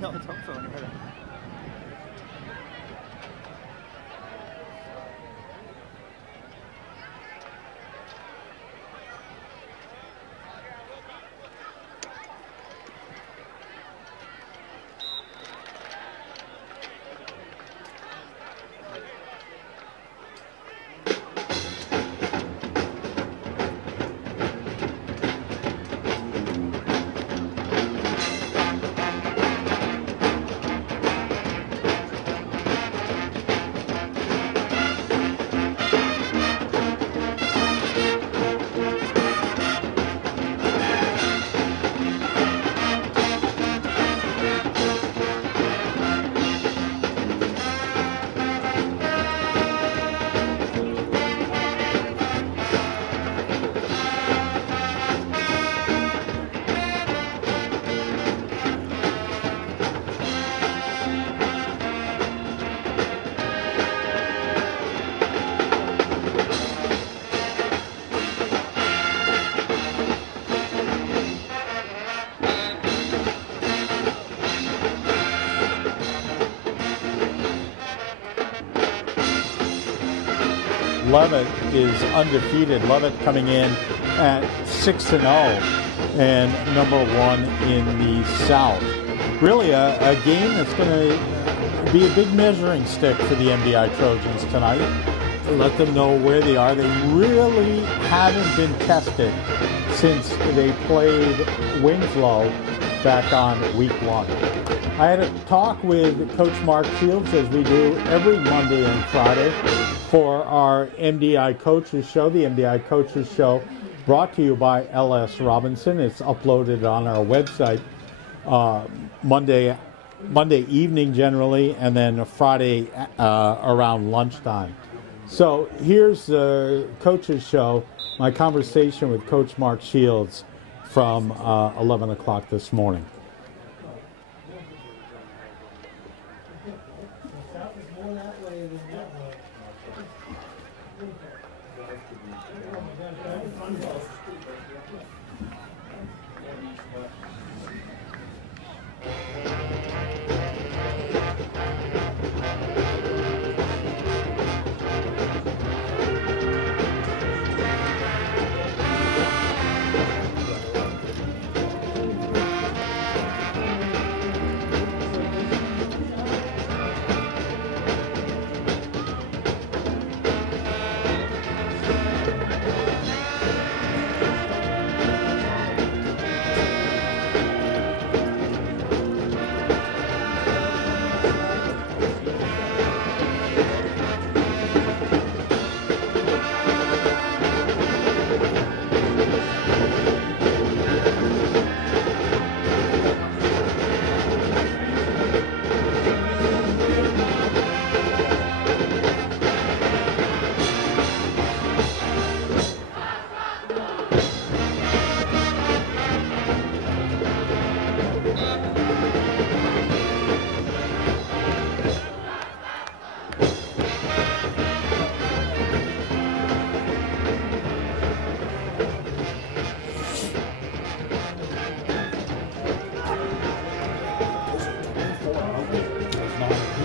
No, let's hope so. Anyway. Leavitt is undefeated. Leavitt coming in at 6-0 and number 1 in the South. Really a game that's going to be a big measuring stick for the MDI Trojans tonight. To let them know where they are. They really haven't been tested since they played Winslow back on week 1. I had a talk with Coach Mark Shields, as we do every Monday and Friday, for our MDI Coaches Show. The MDI Coaches Show brought to you by L.S. Robinson. It's uploaded on our website Monday evening generally, and then Friday around lunchtime. So here's the Coaches Show, my conversation with Coach Mark Shields from 11 o'clock this morning.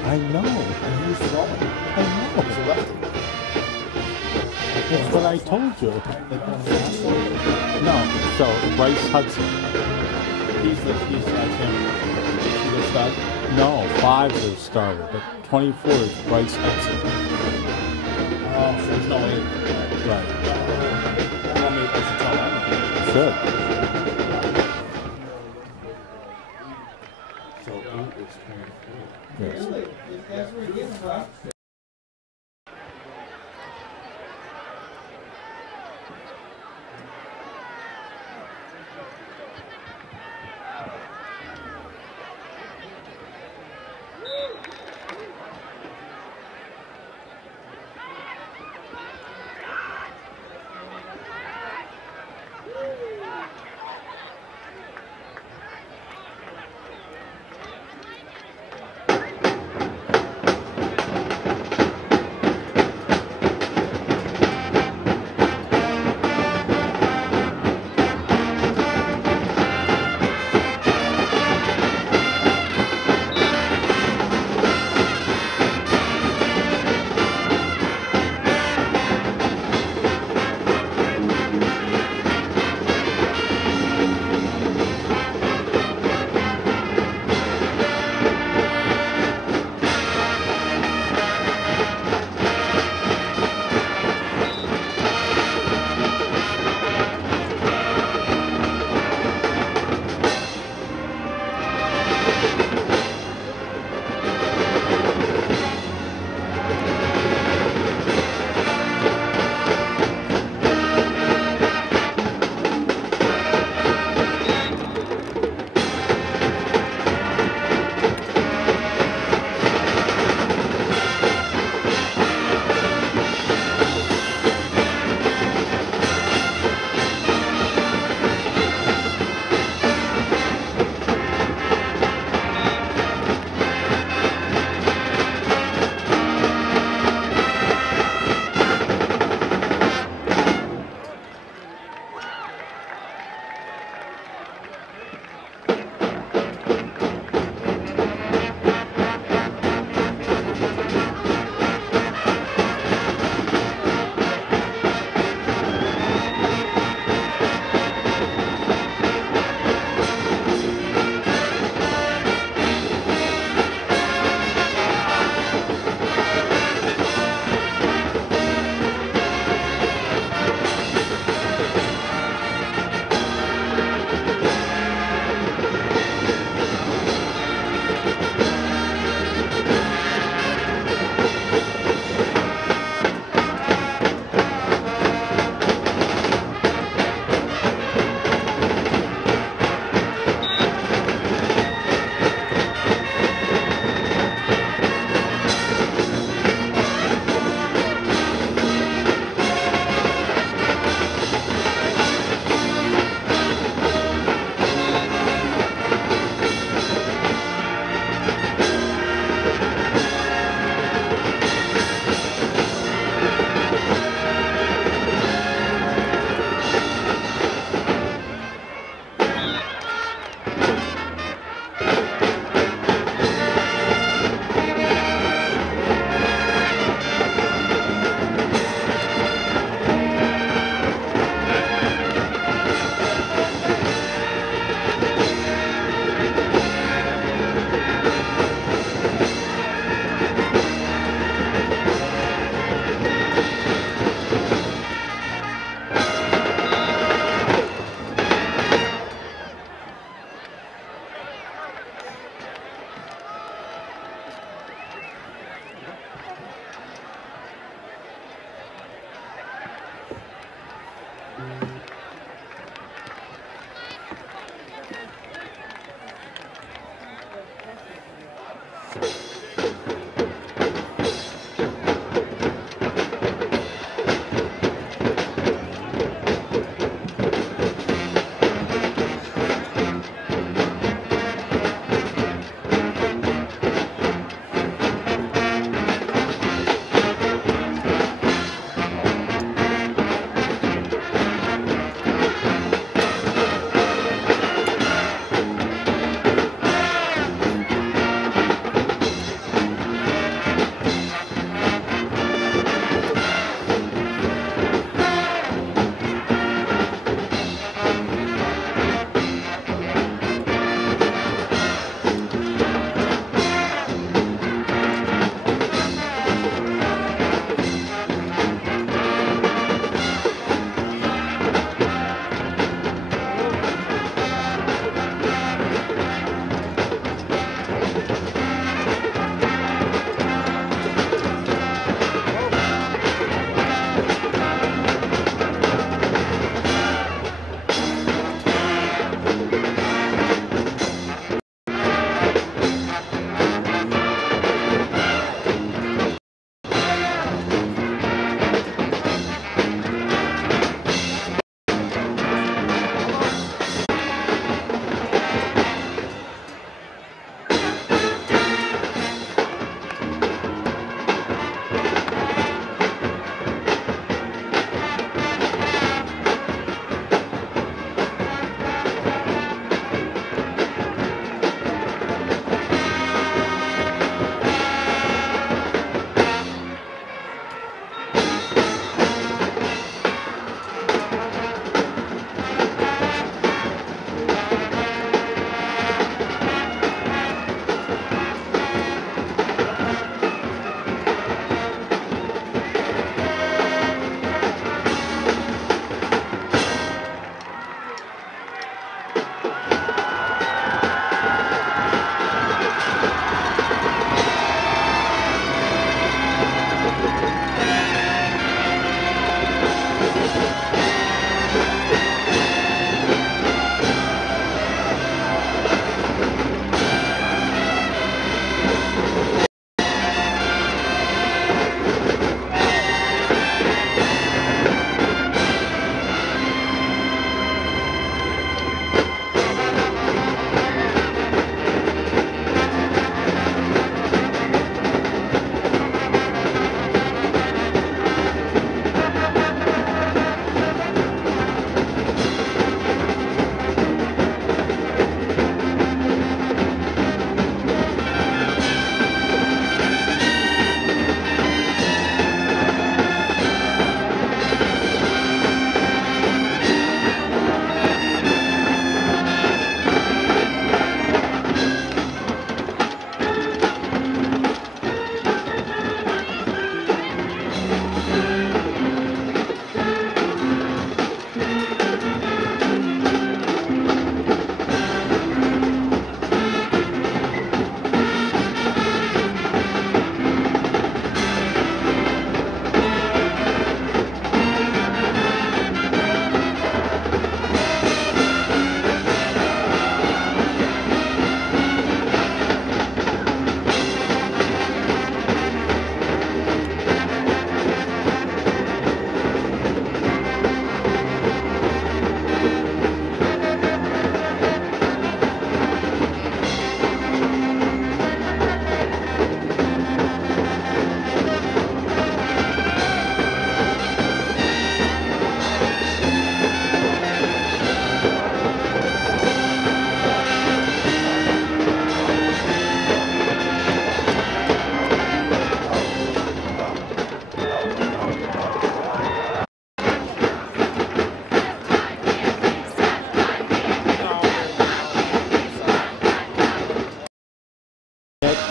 I know. And he's throwing. I know. He's a lefty. That's what I told you. No. So Bryce Hudson. That's him. He's a stud. No, 5's a starter, but 24 is Bryce Hudson. Oh, so there's no way. Right. Well, maybe I should tell them. Should. Yes. That's where it gets from.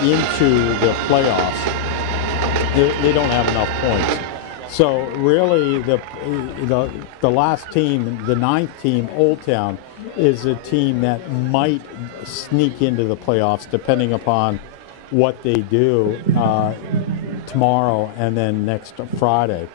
into the playoffs, they don't have enough points. So really, the last team, the 9th team, Old Town, is a team that might sneak into the playoffs depending upon what they do tomorrow and then next Friday.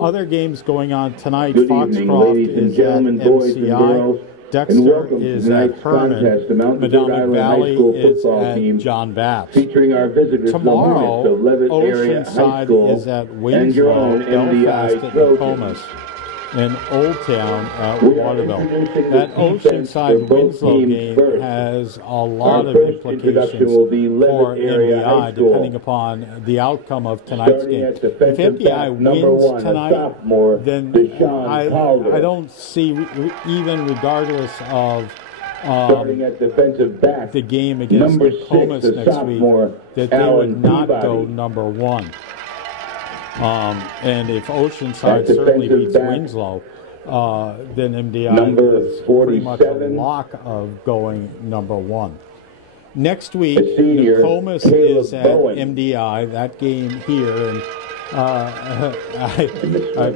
Other games going on tonight. Good Foxcroft evening, ladies and is gentlemen, at boys and girls, MCI. and Dexter welcome to is at tonight's contest, the Herman. Mountain View Madonic Island High Valley School is football at team, John Baptist. featuring our visitors, the Tomorrow, Hornets of Leavitt Area High Oceanside School, is at and your own Winslow, Belfast MDI at Trojans. Nokomis, and Old Town at We are Waterville. introducing That the defense for Oceanside both Winslow teams game first. has a lot Our of first introduction implications will be for Leavitt Area High MDI, School. depending upon the outcome of tonight's Starting game. at If defensive MDI back, number wins 1, a tonight, sophomore, then Deshaun Calder. I don't see, even regardless of Starting at defensive back, the game against number Nokomis 6, a next sophomore, week, that they Alan would not Peabody. go number 1. And if Oceanside At certainly defensive beats back, Winslow, then MDI number is pretty much a 47. lock of going number 1. Next week, A senior, Nokomis Caleb is at Bowen. MDI, that game here, and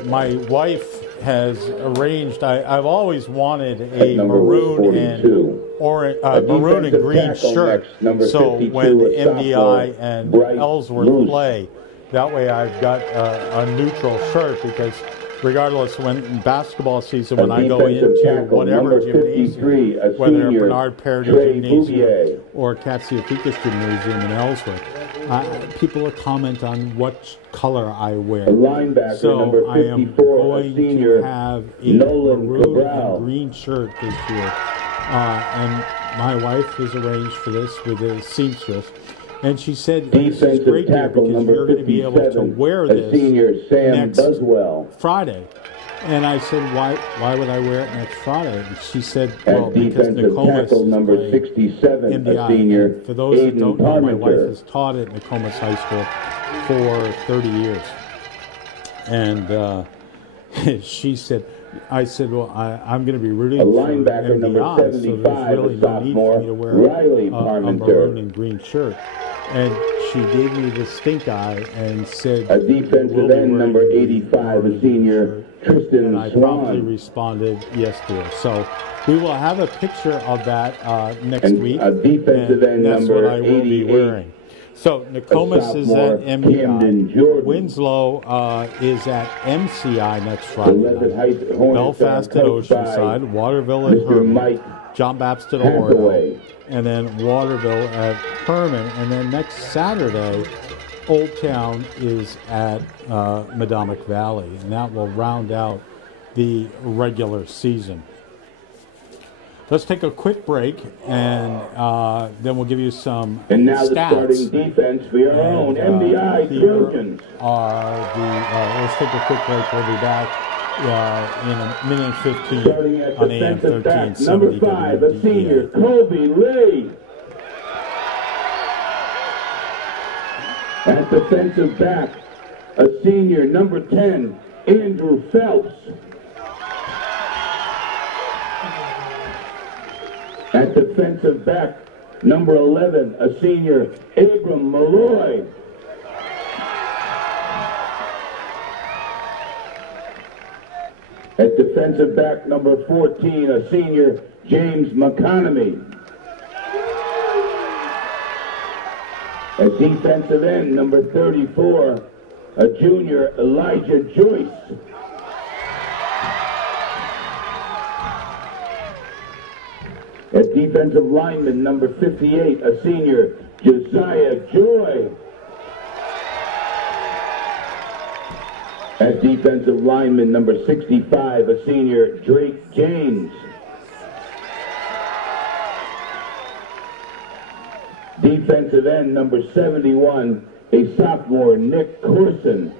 my wife has arranged, I've always wanted a number maroon and 42. maroon and green tackle shirt, next, number so 52, when a MDI sophomore, and Bryce Ellsworth Luce. play, that way I've got a neutral shirt, because regardless, when basketball season, when I go defensive into tackle, whatever number 53, gymnasium, a whether senior, Bernard Parody Trey Gymnasium Bouvier. or Katsiafikis Gymnasium in Ellsworth, people will comment on what color I wear. A linebacker, So number I am 54, a going senior, to have a Nolan maroon Cabral. and green shirt this year. And my wife has arranged for this with a seamstress. And she said, this is Defensive great dear, tackle, because number you're going to be able to 57, wear a this senior, Sam next Buswell. Friday. And I said, why would I wear it next Friday? And she said, At well, because defensive Nokomis tackle, number play 67, MDI. a senior, And for those that Aiden don't know, my wife Parmenter. has taught at Nokomis High School for 30 years. And she said, I said, well, I'm going to be rooting A for linebacker, number MDI, so there's 75, really a no need for me to sophomore, wear Riley a Parmenter. maroon and green shirt. And she gave me the stink eye and said, A "We'll be defensive end, number wearing 85, the a senior, shirt." Tristan And I promptly Swan. responded yes to her. So we will have a picture of that next And week. a defensive and end, that's number what I will be 88, wearing. So Nokomis is sophomore, at MDI. Camden Jordan. Winslow is at MCI next The Friday Leavitt night. Heights Hornets Belfast are at coached by Oceanside, Waterville at Mr. Herman, Mike John Baptist at Hathaway. Orville, and then Waterville at Herman. And then next Saturday, Old Town is at Madonic Valley, and that will round out the regular season. Let's take a quick break, and then we'll give you some And now the stats. starting defense for your own MDI Here Trojans. are let's take a quick break. We'll be back in a minute and 15 Starting at on AM defensive back, 1370 number 5, a senior, WDEA. Colby Lee. At defensive back, a senior, number 10, Andrew Phelps. At defensive back, number 11, a senior, Abram Malloy. At defensive back, number 14, a senior, James McConomy. At defensive end, number 34, a junior, Elijah Joyce. At defensive lineman, number 58, a senior, Josiah Joy. At defensive lineman, number 65, a senior, Drake James. Defensive end, number 71, a sophomore, Nick Corson.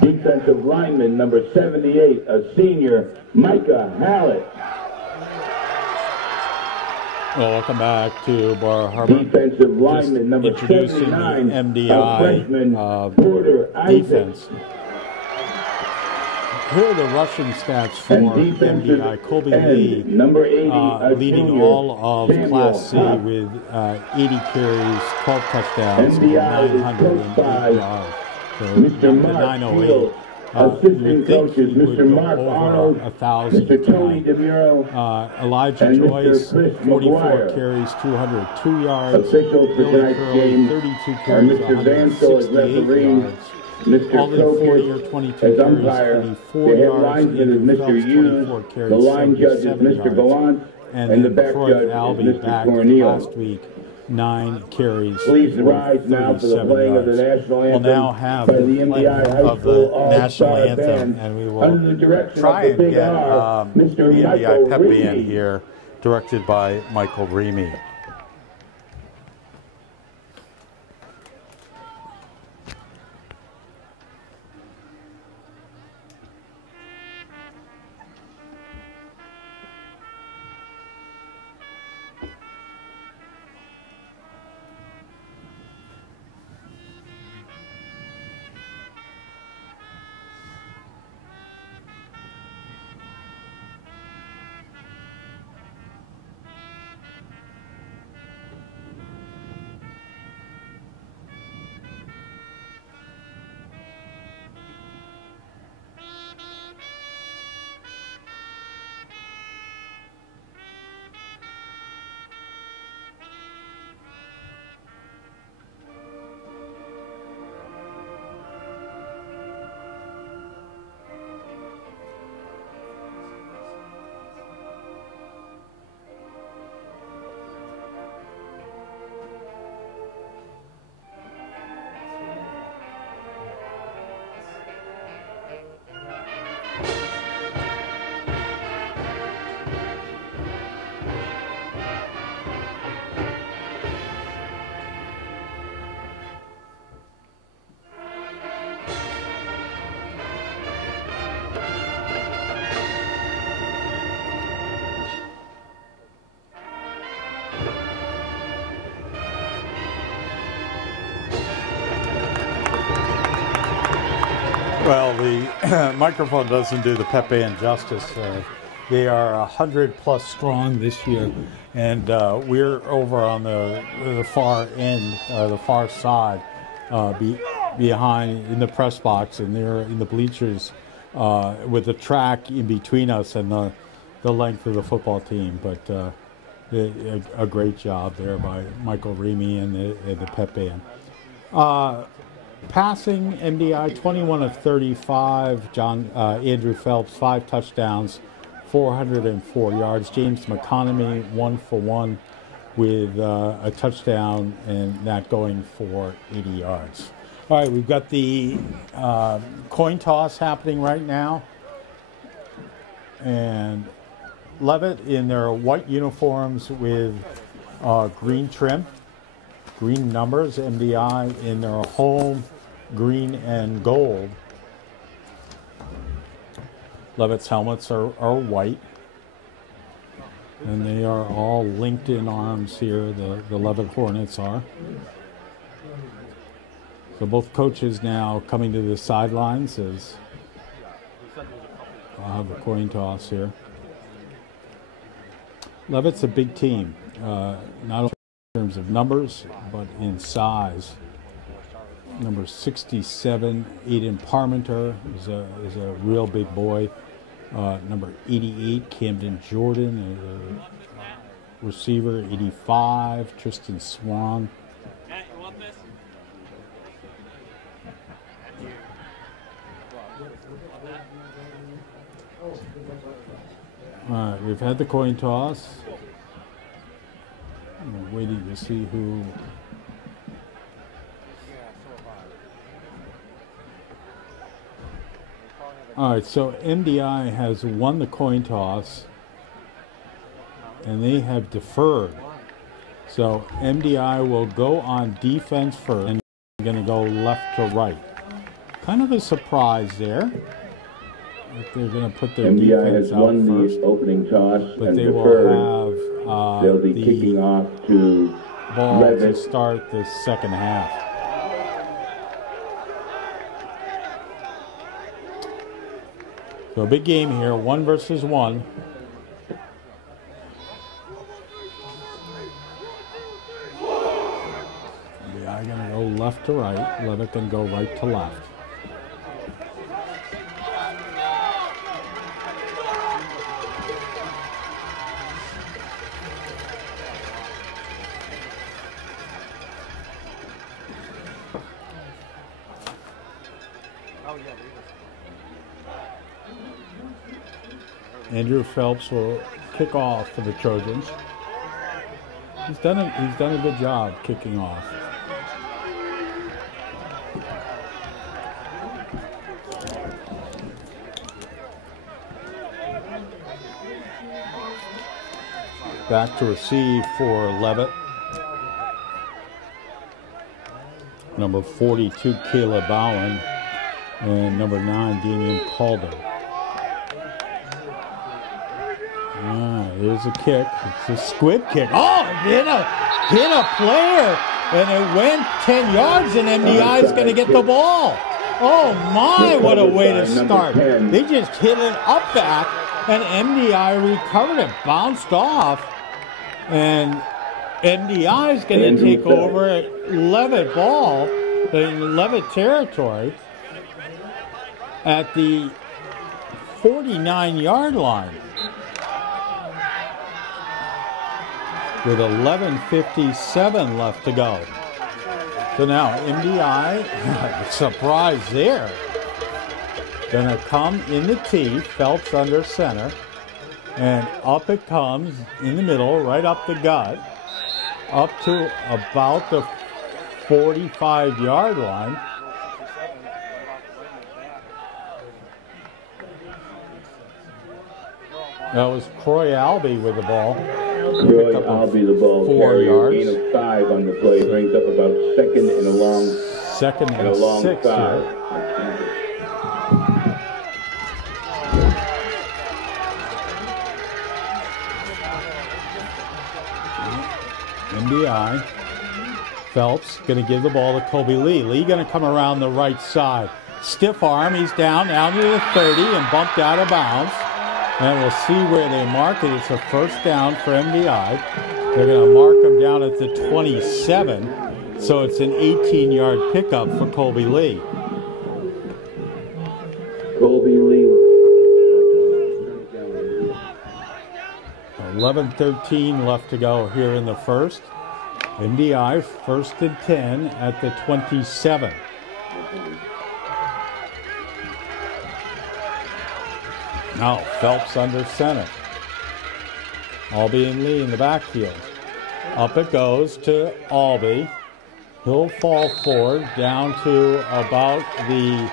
Defensive lineman, number 78, a senior, Micah Hallett. Well, welcome back to Bar Harbor. Defensive lineman, number introducing 79, the a MDI freshman, Porter Isaac. defense. Here are the rushing stats for And defensive MDI. Colby end, Lee number 80, a leading junior, all of Samuel Class C Huff. with 80 carries, 12 touchdowns, and MDI is 908 coached by yards. So Mr. the Mark 908. Field. You would Assistant think coaches, he would Mr. go Mark over Arnold, 1,000 Mr. Tony tonight. DeMuro, Elijah and Mr. Joyce, Chris 44 McGuire. carries, 202 yards. Officials for Billy tonight's Curley, game 32 are carries, Mr. Vansel as 168 referee, yards. Mr. Alden Fortier, Krokis 22 as carries, umpire. 84 The head yards. linesman is Andrew Mr. Phelps, Hughes. 24 carries, The line judge is 77 Mr. yards. Gallant. And And the then back Troy judge Albee is Mr. back Cornel. last week, 9 carries. Please for rise now for the 37 playing of the yards. national We'll anthem now have by the the playing MDI High of the School national All-Star anthem, Band and we will under the direction try of the and Big get R, Mr. the MDI Michael pep Reedy. band here, directed by Michael Reamy. Well, the microphone doesn't do the pep band justice. They are 100+ strong this year, and we're over on the far end, the far side, behind in the press box, and they're in the bleachers with the track in between us and the length of the football team. But a great job there by Michael Reamy and the pep band. Passing, MDI 21 of 35. Andrew Phelps 5 touchdowns, 404 yards. James McConomy 1 for 1 with a touchdown, and that going for 80 yards. All right, we've got the coin toss happening right now, and Leavitt in their white uniforms with green trim, green numbers. MDI in their home green and gold. Leavitt's helmets are white, and they are all linked in arms here. The Leavitt Hornets are. So both coaches now coming to the sidelines as I'll have a coin toss here. Leavitt's a big team, not only in terms of numbers, but in size. Number 67, Aiden Parmenter is a real big boy. Number 88, Camden Jordan, a receiver. 85, Tristan Swan. All right, we've had the coin toss. I'm waiting to see who. All right, so MDI has won the coin toss, and they have deferred. So MDI will go on defense first, and they're going to go left to right. Kind of a surprise there. They're going to put their MDI defense has out won first, the opening toss but and they deferred. will have They'll be the kicking off to ball to Leavitt. start the second half. So a big game here, 1 versus 1. MDI gonna go left to right. Leavitt can go right to left. Andrew Phelps will kick off for the Trojans. He's done a good job kicking off. Back to receive for Leavitt. Number 42, Caleb Bowen, and number 9, Damian Calder. There's a kick. It's a squib kick. Oh, hit a player, and it went 10 yards, and MDI is going to get the ball. Oh my, what a way to start. They just hit it up back, and MDI recovered it, bounced off, and MDI is going to take over at Leavitt ball, in Leavitt territory, at the 49-yard line. With 11:57 left to go. So now MDI, surprise there. Gonna come in the tee, Phelps under center, and up it comes in the middle, right up the gut, up to about the 45-yard line. That was Troy Albee with the ball. Troy Albee the ball 4 carrier, yards. gain of 5 on the play, brings up about second and a long 6 5. here. MDI. Phelps going to give the ball to Colby Lee. Lee going to come around the right side. Stiff arm, he's down to the 30 and bumped out of bounds. And we'll see where they mark it. It's a first down for MDI. They're going to mark him down at the 27. So it's an 18-yard pickup for Colby Lee. Colby Lee. 11:13 left to go here in the first. MDI first and 10 at the 27. Now Phelps under center. Albee and Lee in the backfield. Up it goes to Albee. He'll fall forward down to about the,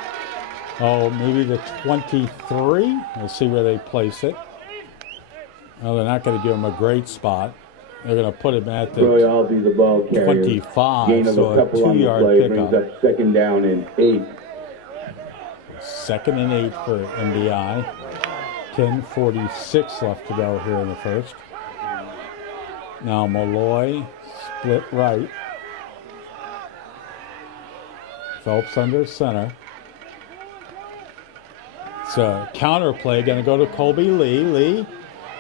maybe the 23. We'll see where they place it. Well, they're not going to give him a great spot. They're going to put him at the Troy Albee the ball carrier. 25, Gain of so a a couple on the 2-yard play, pickup. brings up second down and 8. 2nd and 8 for MDI. 10:46 left to go here in the first. Now Malloy split right. Phelps under center. It's a counter play, going to go to Colby Lee. Lee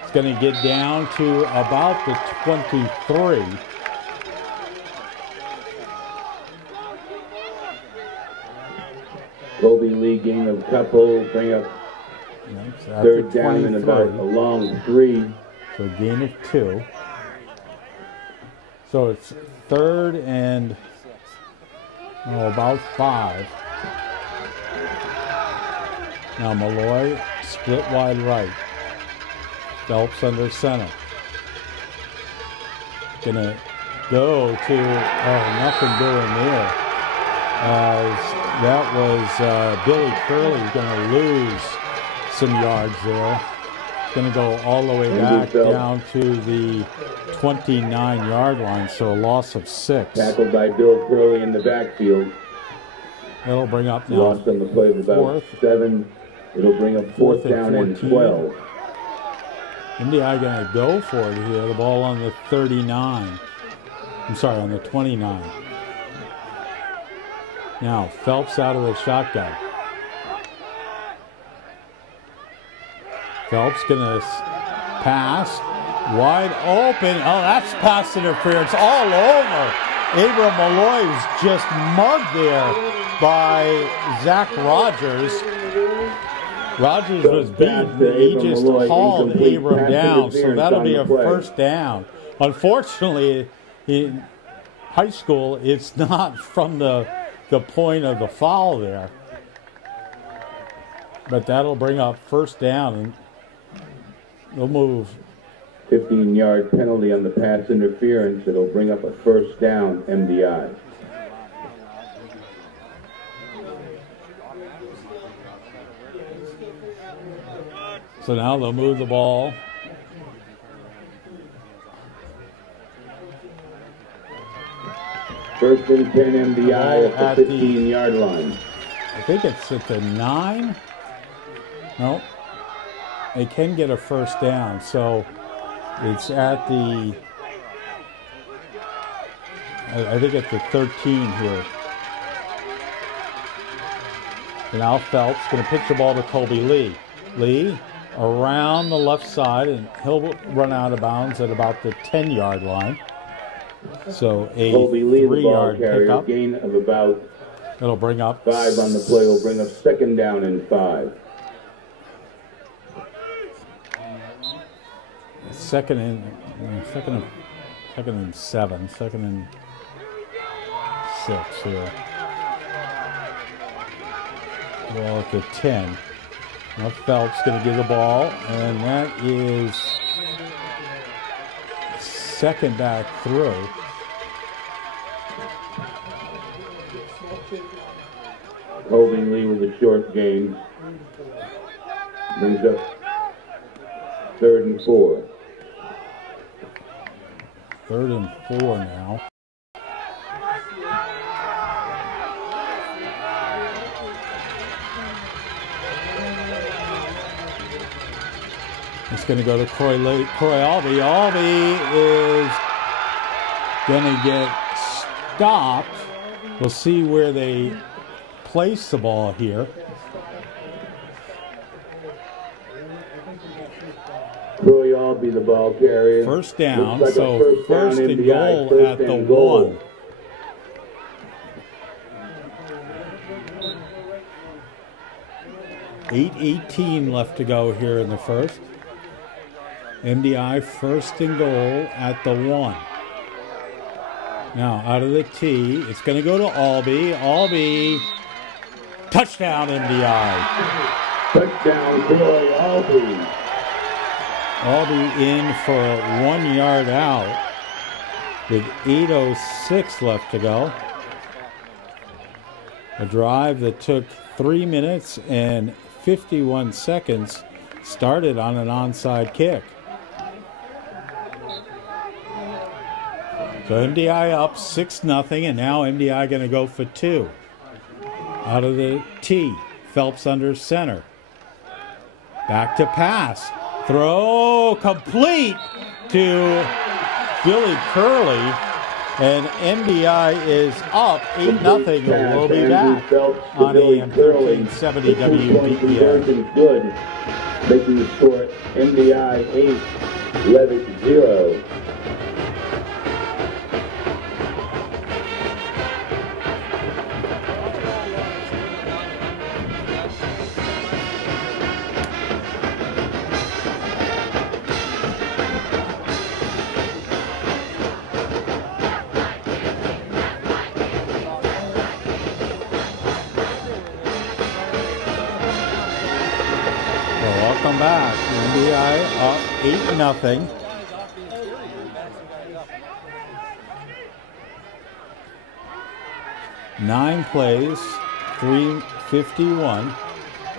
is going to get down to about the 23. Colby Lee gain of a couple, bring up third down and about a long 3. So gain of 2. So it's 3rd and about 5. Now Malloy split wide right. Phelps under center. Gonna go to, nothing doing there. As that was Billy Curley going to lose some yards there. Going to go all the way back down to the 29-yard line, so a loss of 6. Tackled by Bill Curley in the backfield. That'll bring up now Lost on the play of about 7. It'll bring up 4th down and 12. MDI going to go for it here. The ball on the 39. I'm sorry, on the 29. Now Phelps out of the shotgun. Phelps gonna pass. Wide open. Oh, that's pass interference all over. Abram Malloy was just mugged there by Zach Rogers. Rogers was beaten. He just hauled Abram down, so that'll be a first down. Unfortunately, in high school, it's not from the point of the foul there. But that'll bring up first down, and they'll move. 15-yard penalty on the pass interference. It'll bring up a first down, MDI. So now they'll move the ball. First and 10 MDI at the 15-yard line. I think it's at the 9. No. They can get a first down, so it's at the, I think at the 13 here. And now Phelps going to pitch the ball to Colby Lee. Lee around the left side, and he'll run out of bounds at about the 10-yard line. So a 3-yard pickup. Gain of about it'll bring up 5 on the play. Will bring up second down and 5. Second and 7, second and 6 here. Ball at the 10. Now Phelps going to give the ball, and that is second back through. Colby Lee with a short gain. Brings up 3rd and 4. 3rd and 4 now. It's going to go to Croy Albee. Albee is going to get stopped. We'll see where they place the ball here. Croy Albee, the ball carrier. First down, like so first down, and MDI, goal at the 1. .8:18 left to go here in the first. MDI first and goal at the 1. Now out of the T, it's going to go to Albee. Albee, touchdown MDI. Touchdown Croy Albee. Albee in for a 1-yard out with 8:06 left to go. A drive that took 3 minutes and 51 seconds started on an onside kick. So MDI up 6-0, and now MDI going to go for 2. Out of the T, Phelps under center. Back to pass. Throw complete to Billy Curley, and MDI is up 8-0. We'll be back on AM 1370 WBPM. Good, making the score MDI 8, Leavitt 0. Welcome back. MDI up 8-0. Nine plays, 3:51,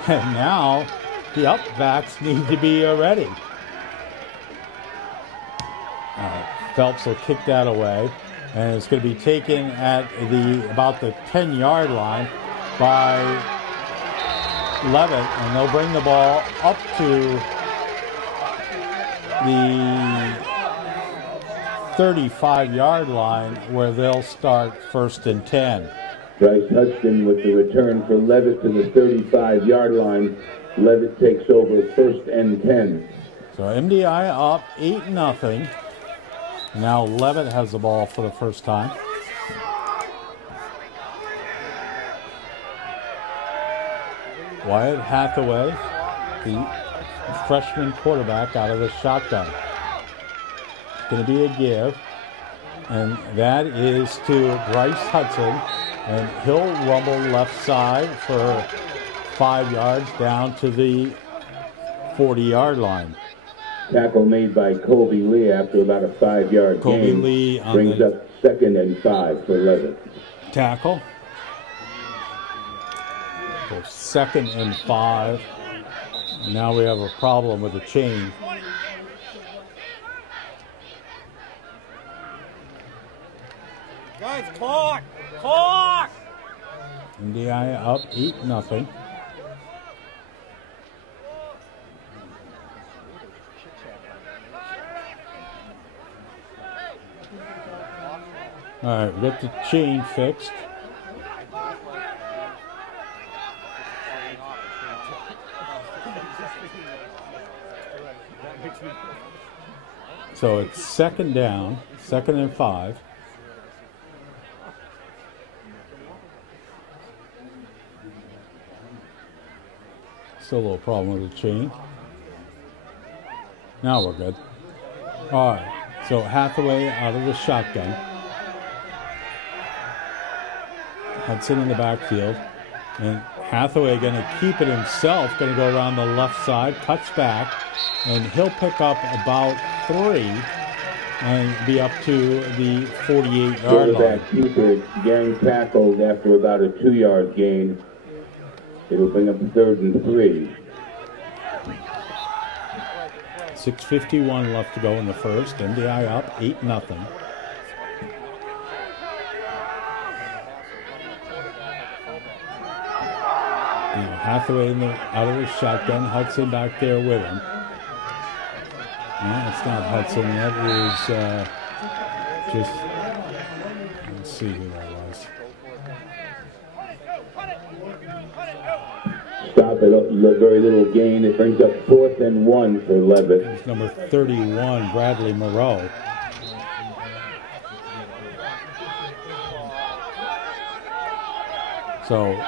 and now the up-backs need to be ready. Phelps will kick that away, and it's going to be taken at about the 10-yard line by Leavitt, and they'll bring the ball up to the 35-yard line where they'll start 1st and 10. Bryce Hudson with the return for Leavitt to the 35-yard line. Leavitt takes over 1st and 10. So MDI up 8-0. Now Leavitt has the ball for the first time. Wyatt Hathaway, the freshman quarterback, out of the shotgun. It's going to be a give, and that is to Bryce Hudson, and he'll rumble left side for 5 yards down to the 40-yard line. Tackle made by Colby Lee after about a 5-yard Colby gain. Lee on brings the up 2nd and 5 for Leavitt. tackle. So 2nd and 5. Now we have a problem with the chain. Guys, clock! Clock! MDI up 8-0. All right, we got the chain fixed. So it's 2nd down, 2nd and 5. Still a little problem with the chain. Now we're good. All right, so Hathaway out of the shotgun. Hudson in the backfield. And Hathaway going to keep it himself, going to go around the left side, cuts back, and he'll pick up about 3 and be up to the 48-yard line. Quarterback keeper getting tackled after about a 2-yard gain. It'll bring up 3rd and 3. 6:51 left to go in the first. MDI up 8-0. Hathaway out of the shotgun. Hudson back there with him. No, it's not Hudson. That is just, let's see who that was. Stop at very little gain. It brings up 4th and 1 for Leavitt. It's number 31, Bradley Moreau. So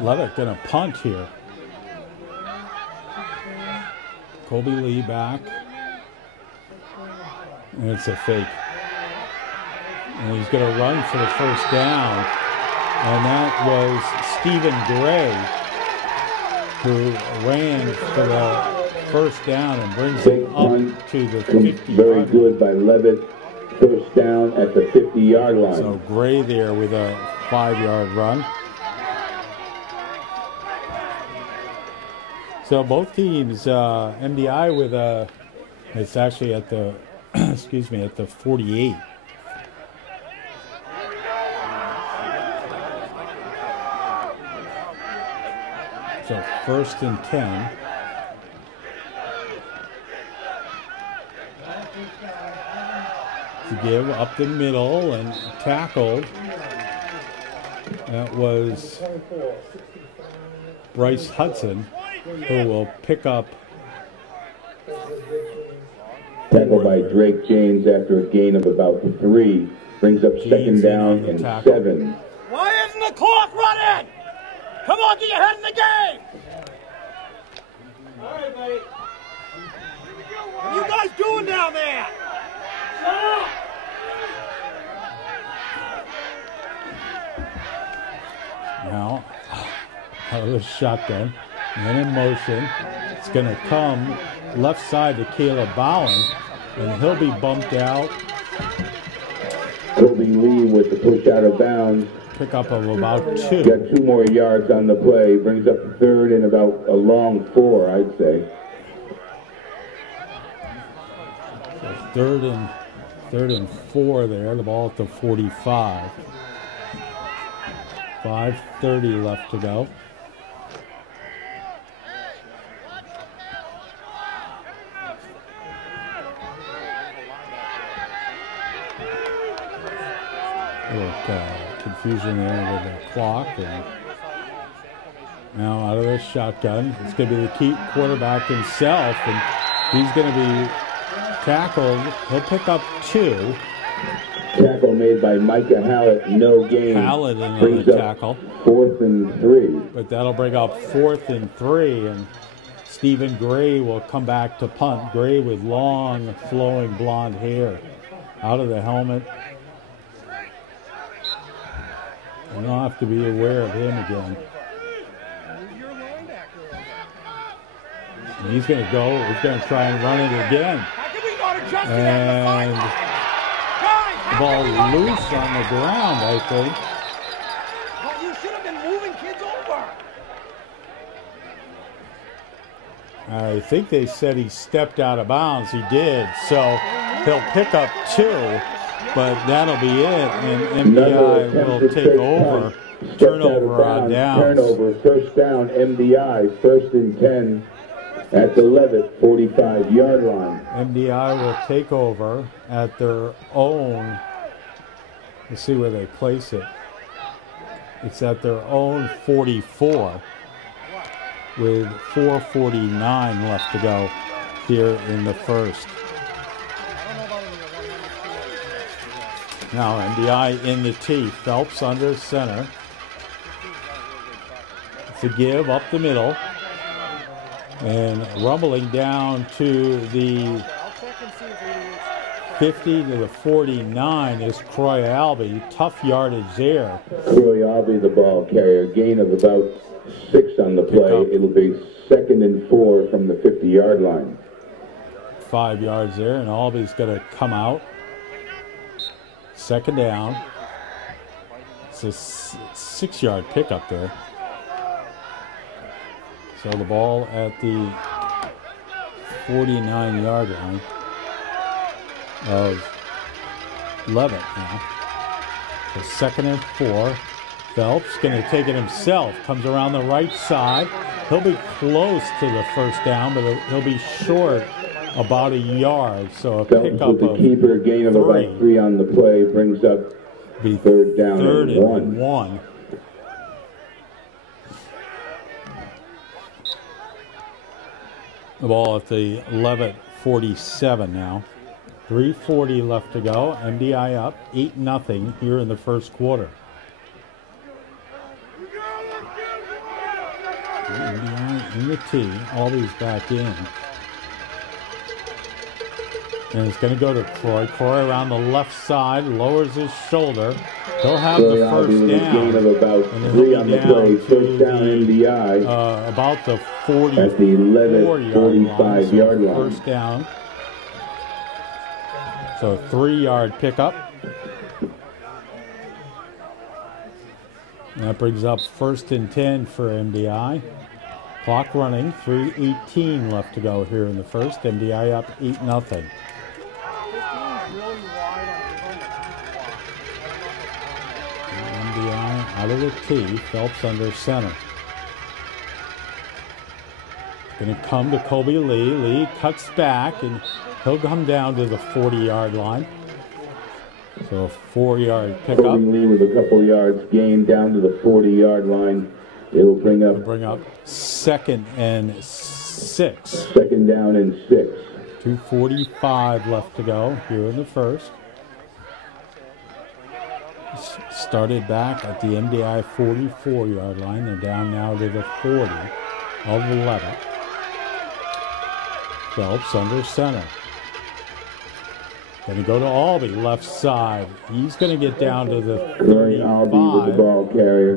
Leavitt gonna punt here. Colby Lee back. And it's a fake. And he's gonna run for the first down. And that was Stephen Gray who ran for the first down and brings it up to the 50-yard line. Very good by Leavitt. First down at the 50-yard line. So Gray there with a 5-yard run. So both teams, MDI with it's actually at the, excuse me, at the 48. So 1st and 10. To give up the middle and tackled. That was Bryce Hudson, who will pick up. Tackled by Drake James after a gain of about 3. Brings up James 2nd down and 7. Why isn't the clock running? Come on, get your head in the game! All right, buddy. What are you guys doing down there? Shut up! Now, out of the shotgun, and in motion. It's going to come left side to Caleb Bowen, and he'll be bumped out. Colby Lee with the push out of bounds. Pickup of about 2. Got 2 more yards on the play. Brings up 3rd and about a long 4, I'd say. So third and 4 there. The ball at the 45. 5:30 left to go. confusion there with the clock. And now out of the shotgun, it's going to be the key quarterback himself, and he's going to be tackled. He'll pick up 2. Tackle made by Micah Hallett, no gain. Hallett another tackle. 4th and 3. But that'll bring up 4th and 3, and Stephen Gray will come back to punt. Gray with long, flowing blonde hair. Out of the helmet. And I'll have to be aware of him again. And he's going to go. He's going to try and run it again. And the ball loose on the ground, I think. Well, you should have been moving kids over. I think they said he stepped out of bounds. He did. So he'll pick up 2, but that'll be it. And MDI will take over. Turnover on downs. Turnover, first down, MDI, 1st and 10 at the Leavitt 45-yard line. MDI will take over at their own. Let's see where they place it. It's at their own 44 with 4:49 left to go here in the first. Now MDI in the T. Phelps under center. It's a give up the middle. And rumbling down to the 50 to the 49 is Croy Albee. Tough yardage there. Croy Albee, the ball carrier. Gain of about 6 on the play. It'll be 2nd and 4 from the 50-yard line. 5 yards there, and Albee's going to come out. 2nd down. It's a 6-yard pickup there. So the ball at the 49-yard line of Leavitt now. So 2nd and 4. Phelps going to take it himself. Comes around the right side. He'll be close to the first down, but he'll be short about a yard. So a pickup of the keeper, gain of about 3 on the play, brings up 3rd down and 1. The ball at the Leavitt 47 now. 3:40 left to go. MDI up 8-0 here in the first quarter. MDI in the T. Albee's back in. And it's going to go to Croy. Croy around the left side, lowers his shoulder. He'll have the first down. Of about 3 on the play. First down MDI. About the 40 at the Leavitt 45-yard line. First down. So 3-yard pickup. And that brings up 1st and 10 for MDI. Clock running, 3:18 left to go here in the first. MDI up 8-0. MDI out of the T. Phelps under center. Going to come to Kobe Lee. Lee cuts back, and he'll come down to the 40-yard line. So a 4-yard pickup. Kobe Lee with a couple yards gain down to the 40-yard line. It'll bring up 2nd and 6. 2nd down and 6. 2:45 left to go here in the first. Started back at the MDI 44-yard line. They're down now to the 40 of the Leavitt. Phelps under center. Going to go to Albee, left side. He's going to get down to the 35. Albee with the ball carrier.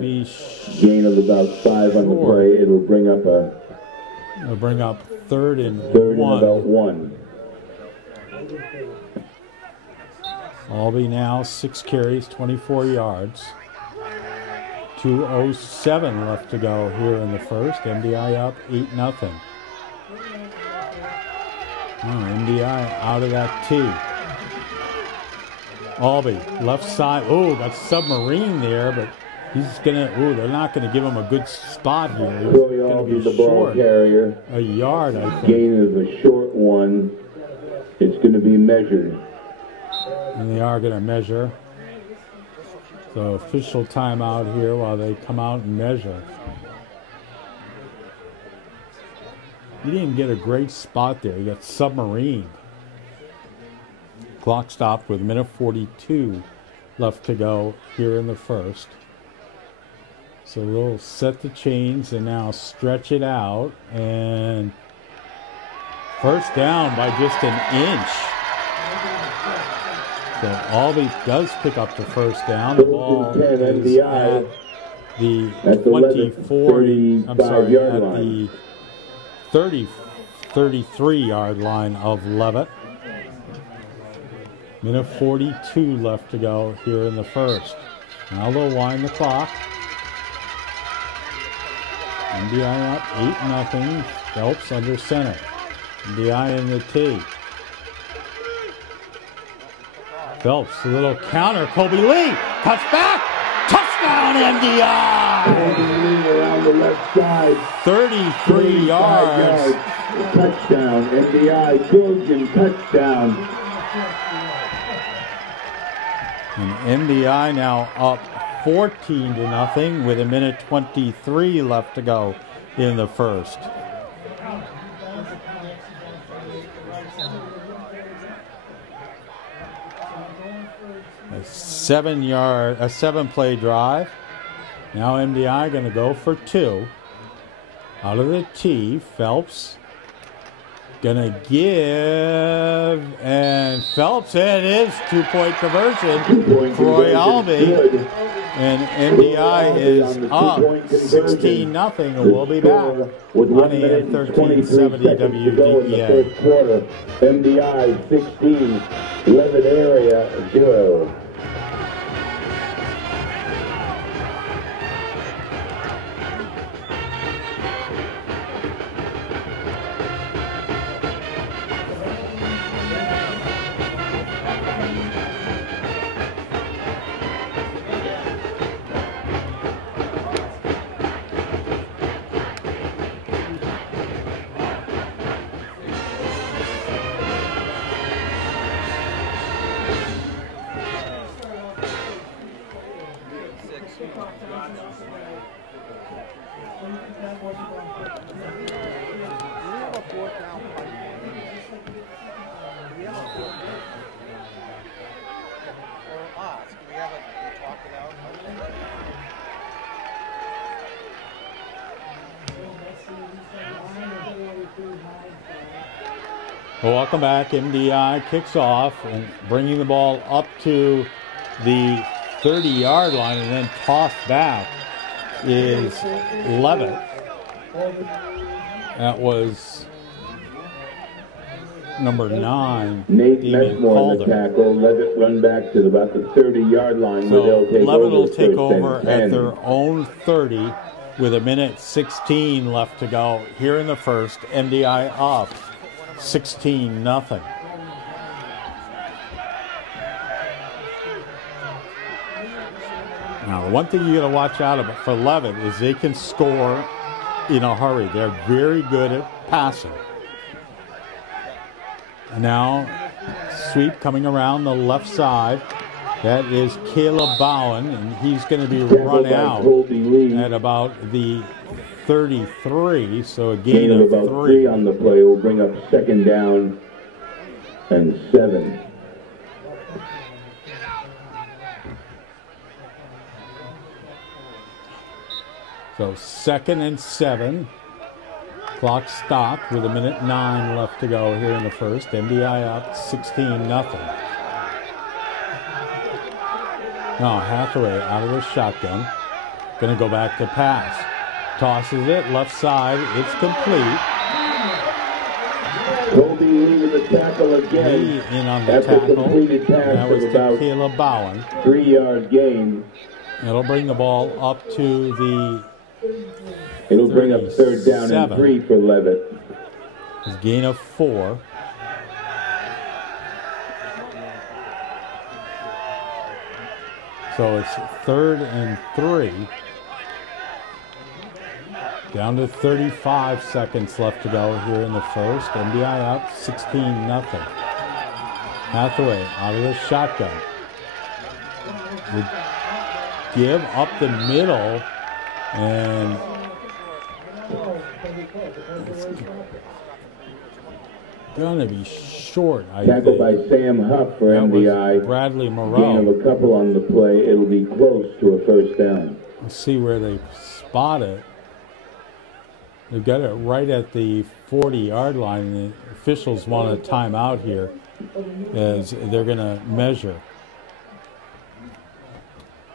Gain of about 5 on the play. It'll bring up 3rd and 1. About 1. Albee now 6 carries, 24 yards. 2:07 left to go here in the first. MDI up 8-0. MDI out of that T. Albee, left side. Oh, got submarine there, but he's gonna. Oh, they're not gonna give him a good spot here. He's gonna be the ball carrier. A yard, I think. Gain is a short one. It's going to be measured. And they are going to measure. So official timeout here while they come out and measure. You didn't get a great spot there. You got submarine. Clock stopped with 1:42 left to go here in the first. So they'll set the chains and now stretch it out. And first down by just an inch. So Albee does pick up the first down. The ball is at the 33-yard line of Leavitt. 1:42 left to go here in the first. Now they'll wind the clock. MDI up 8-0. Phelps under center. MDI in the tee. Phelps, a little counter. Kobe Lee cuts back. Touchdown, MDI! Kobe Lee around the left side. 33 yards. Touchdown, MDI. Trojan touchdown. And MDI now up 14-0 with 1:23 left to go in the first. A 7-play drive. Now MDI going to go for 2. Out of the tee, Phelps going to give, and Phelps, it is 2-point conversion. Troy Albee, and MDI is up 16-0, and we'll be back on AM 1370 WDEA. MDI 16, Leavitt area 0. Well, welcome back. MDI kicks off and bringing the ball up to the 30-yard line and then tossed back is Leavitt. That was number 9, Nate Damian Messmore on the Calder. tackle. Leavitt run back to about the 30-yard line. So where they'll take Leavitt will over take first and over at 10. their own 30 with 1:16 left to go here in the first. MDI up 16-0. Now, the one thing you got to watch out for Leavitt is they can score in a hurry. They're very good at passing. And now, sweep coming around the left side. That is Caleb Bowen, and he's going to be run out at about the 33, so a gain of about 3. on the play will bring up second down and 7. So 2nd and 7. Clock stopped with 1:09 left to go here in the first. MDI up 16-0. Now Hathaway out of the shotgun. Going to go back to pass. Tosses it left side. It's complete. Kobe Lee with the tackle again. Lee in on the tackle. That was to Caleb Bowen. 3-yard gain. It'll bring the ball up to the It'll bring up third down and 3 for Leavitt. His gain of 4. So it's 3rd and 3. Down to 35 seconds left to go here in the first. MDI up 16-0. Hathaway out of the shotgun. give up the middle, and it's gonna be short, I Tackled think. by Sam Huff for That MDI. was Bradley Gain Moreau. of a couple on the play. It'll be close to a first down. Let's see where they spot it. They've got it right at the 40-yard line, and the officials want a timeout here as they're going to measure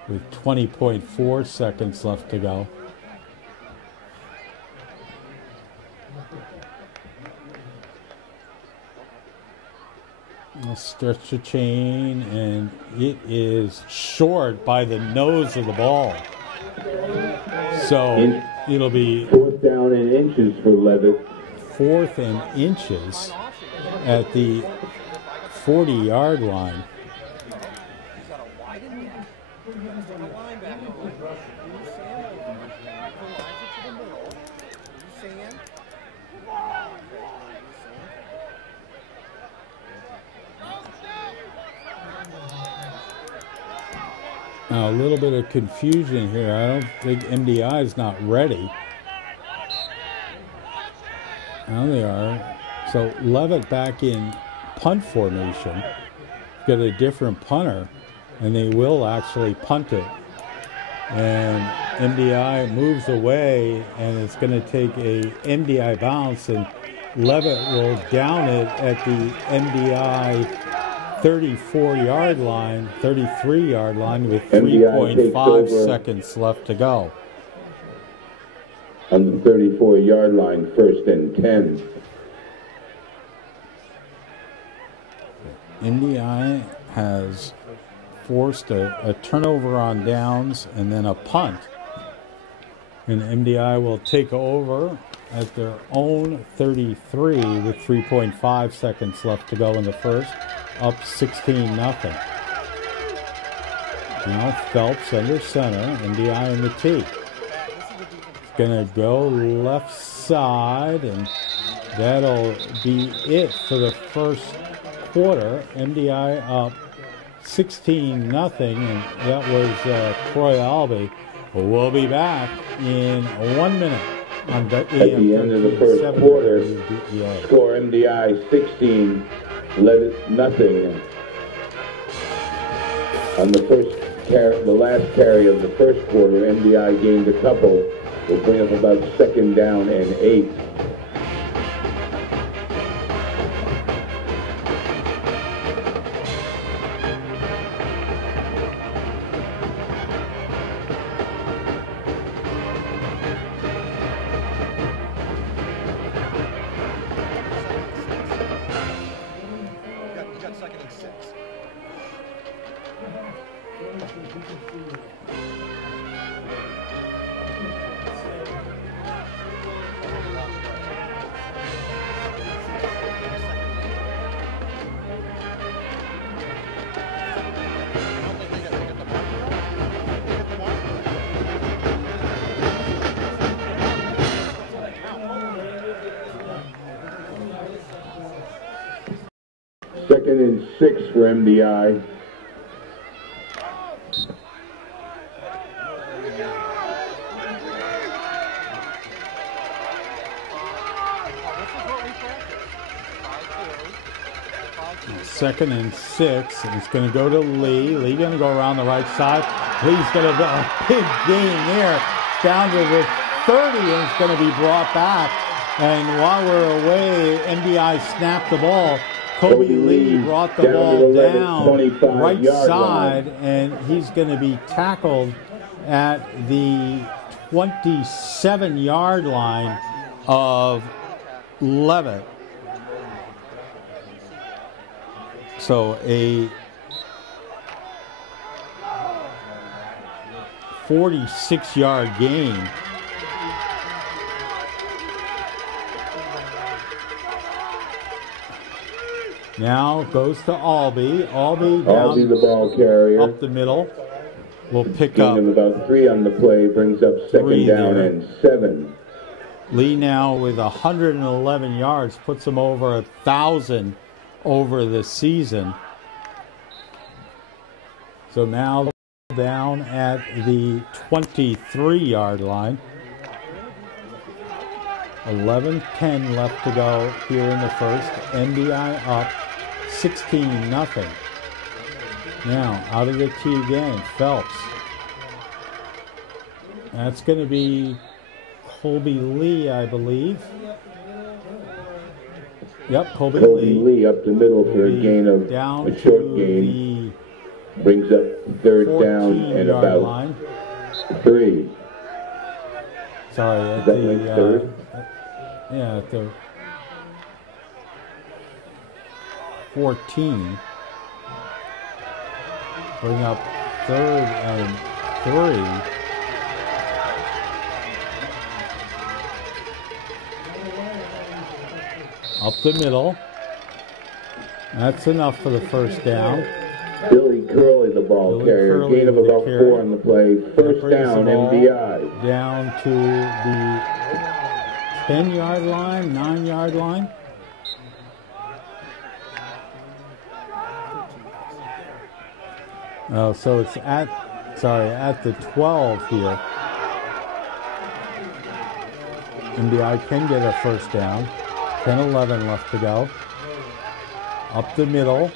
with 20.4 seconds left to go. I'll stretch the chain, and it is short by the nose of the ball. So it'll be fourth down and inches for Leavitt. 4th and inches at the 40-yard line. Now, a little bit of confusion here. I don't think MDI is not ready. Now they are. So Leavitt back in punt formation. Got a different punter, and they will actually punt it. And MDI moves away, and it's going to take a MDI bounce, and Leavitt will down it at the MDI 34-yard line, 33-yard line with 3.5 seconds left to go. On the 34-yard line, 1st and 10. MDI has forced a turnover on downs and then a punt. And MDI will take over at their own 33 with 3.5 seconds left to go in the first, up 16-0. Now Phelps under center, MDI in the T. Gonna go left side, and that'll be it for the first quarter. MDI up 16-0, and that was Troy Albee. We'll be back in 1 minute on at the end of the first quarter. Score MDI 16, Leavitt nothing. On the last carry of the first quarter, MDI gained a couple. Will bring up about 2nd down and 8. You got 2nd and 6. Second and 6 for MDI. Second and 6, and it's going to go to Lee. Lee going to go around the right side. Lee's going to go a big gain there. It's down to the 30, and it's going to be brought back. And while we're away, MDI snapped the ball. Kobe Lee brought the ball down right side, and he's going to be tackled at the 27-yard line of Leavitt. So a 46-yard gain. Now goes to Albee. Albee down the ball carrier. up the middle. Will pick Gain up of about 3 on the play, brings up 2nd down there. and 7. Lee now with 111 yards, puts him over 1,000 over the season. So now down at the 23-yard line. 11:10 left to go here in the first. MDI up 16-0. Now out of the tee again, Phelps. That's going to be Colby Lee, I believe. Yep, Colby Lee up the middle for a gain of down a short gain. Brings up third down and about line. 3. Sorry, at the third? Yeah, at the 14. Bring up 3rd and 3. Up the middle. That's enough for the first down. Billy Curley, the ball carrier. Gain of about 4 on the play. First down, MDI. Down to the 10-yard line, 9-yard line. Oh, so it's at the 12 here. MDI can get a first down. 10-11 left to go. Up the middle.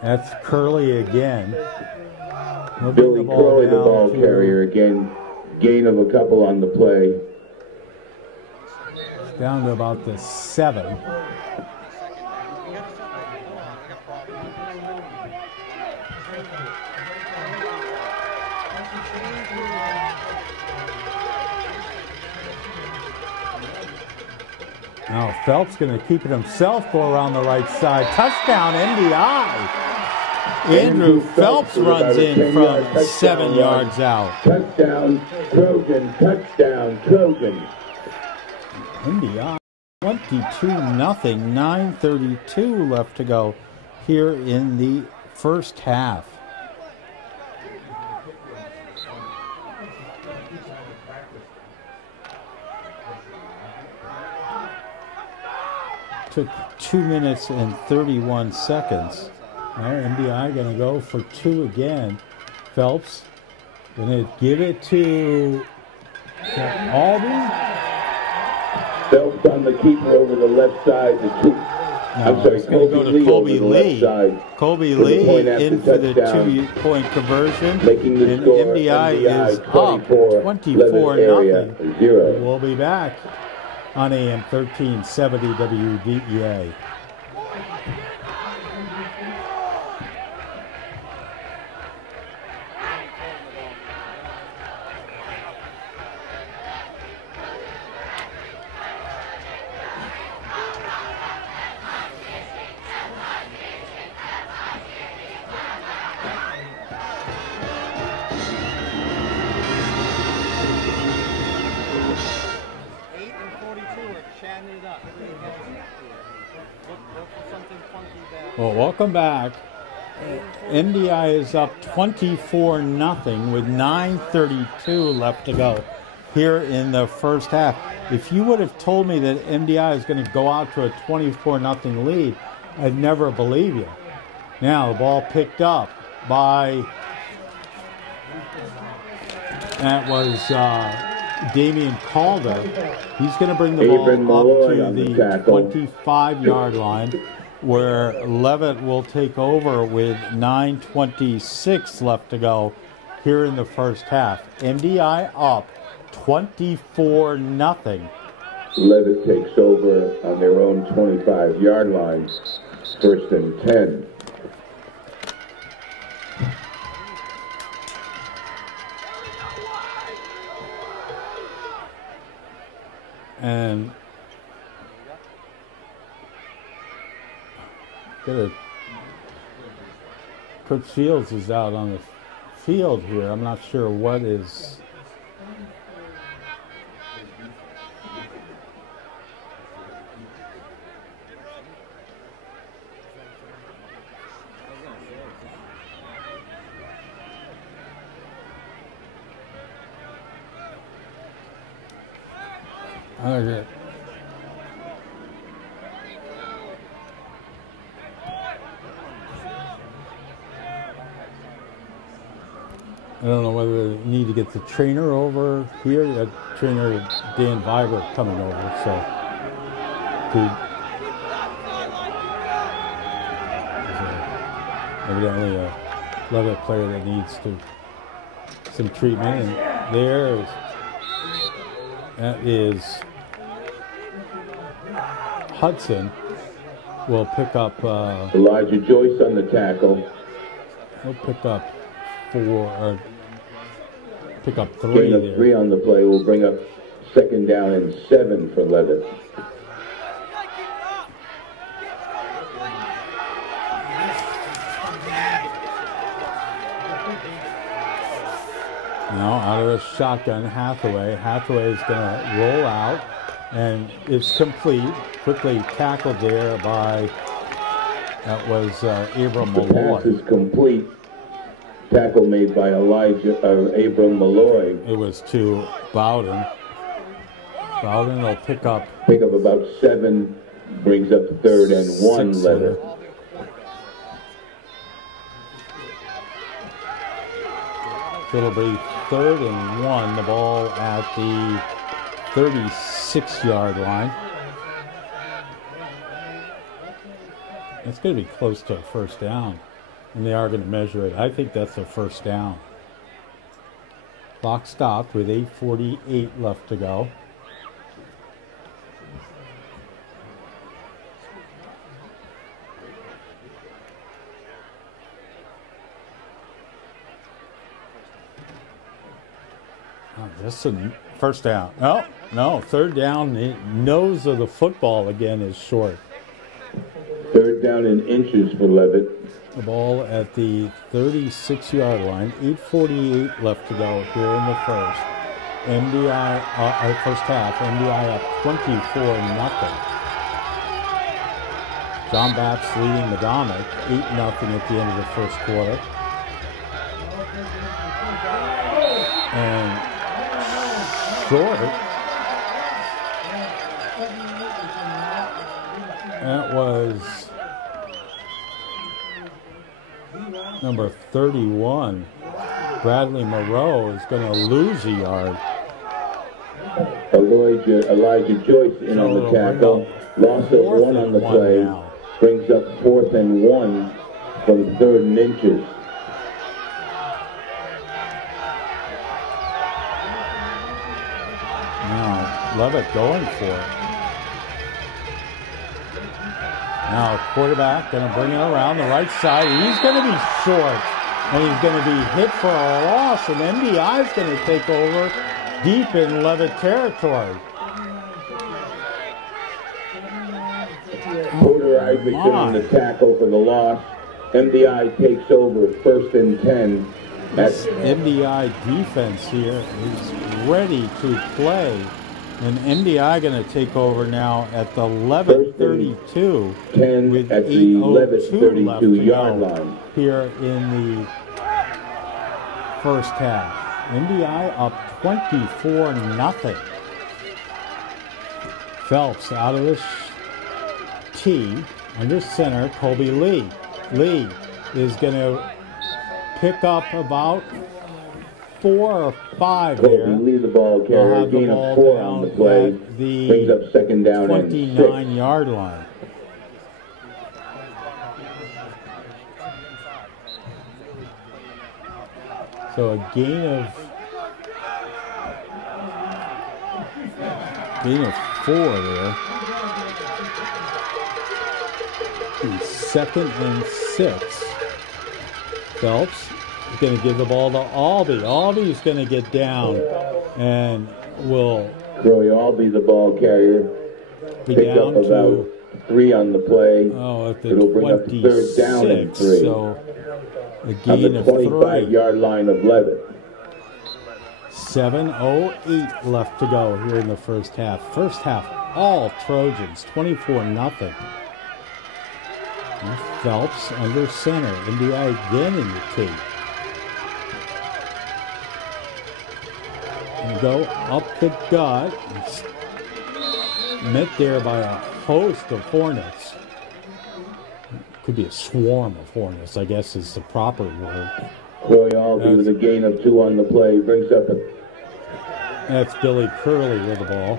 That's Curley again. Billy Curley, the ball carrier again. Gain of a couple on the play. Down to about the 7. Now Phelps going to keep it himself, go around the right side. Touchdown, MDI. Andrew Phelps runs in from 7 yards out. Touchdown, Trojan. Touchdown, Trojan. MDI 22-0. 9:32 left to go here in the first half. Took 2 minutes and 31 seconds. Now MDI going to go for 2 again. Phelps going to give it to Alden. Phelps on the keeper over the left side. It's going to go to Colby Lee. Colby Lee in for the 2-point conversion. Making the and score, MDI is up 24-0. We'll be back on AM 1370 WDEA. Well, welcome back. MDI is up 24-0 with 9:32 left to go here in the first half. If you would have told me that MDI is going to go out to a 24-0 lead, I'd never believe you. Now the ball picked up by, that was Damian Calder. He's going to bring the ball up to the 25-yard line, where Leavitt will take over with 9:26 left to go here in the first half. MDI up 24-0. Leavitt takes over on their own 25-yard line. First and 10. And Coach Shields is out on the field here. I'm not sure what is. Okay. I don't know whether they need to get the trainer over here. You got trainer Dan Viber coming over, so evidently a Leavitt player that needs some treatment. And that is Hudson will pick up Elijah Joyce on the tackle. He'll pick up three Gain of there. 3 on the play will bring up 2nd down and 7 for Leavitt. Now out of the shotgun, Hathaway. Hathaway is going to roll out, and it's complete. Quickly tackled there by, that was Abram The Malloy. pass is complete. Tackle made by Abram Malloy. It was to Bowden. Bowden will pick up about 7, brings up 3rd and 1 6 Leavitt. It'll be 3rd and 1. The ball at the 36-yard line. It's going to be close to a first down, and they are going to measure it. I think that's a first down. Clock stopped with 8:48 left to go. Just a first down. No, 3rd down. The nose of the football again is short. 3rd down in inches for Leavitt. The ball at the 36-yard line. 8:48 left to go here in the first. First half. MDI up 24-0. John Bapps leading Madomic 8-0 at the end of the first quarter. And short. That was number 31. Bradley Moreau is going to lose a yard. Elijah Joyce in on the tackle. Loss of 1 on the play. Now. Brings up 4th and 1 from 3rd and inches. Now, Leavitt going for it. Now, quarterback going to bring it around the right side. He's going to be short, and he's going to be hit for a loss, and MDI is going to take over deep in Leavitt territory. Porter Isaacson on the tackle for the loss. MDI takes over 1st and 10. This MDI defense here is ready to play. And MDI going to take over now at the Leavitt 32 with at the Leavitt 8:02 32-yard line. Here in the first half. MDI up 24-0. Phelps out of the tee under center. Colby Lee. Lee is going to pick up about 4 or 5 there. Colby Lee, the ball carrier, gain of 4 on the play. Brings up 2nd down and 6. 29-yard line. So a gain of 4 there. 2nd and 6. Phelps is going to give the ball to Albee. Albee's going to get down and will Troy Albee, the ball carrier, be pick down up about 3 on the play. at the It'll bring up 3rd down and 3. So a On gain the of 3. 25-yard line of Leavitt. 7:08 left to go here in the first half. First half, all Trojans, 24-0. Phelps under center. MDI again in the tee. And go up the gut. Met there by a host of hornets. Could be a swarm of hornets, I guess is the proper word. Troy Albee with a gain of 2 on the play, brings up a... That's Billy Curley with the ball.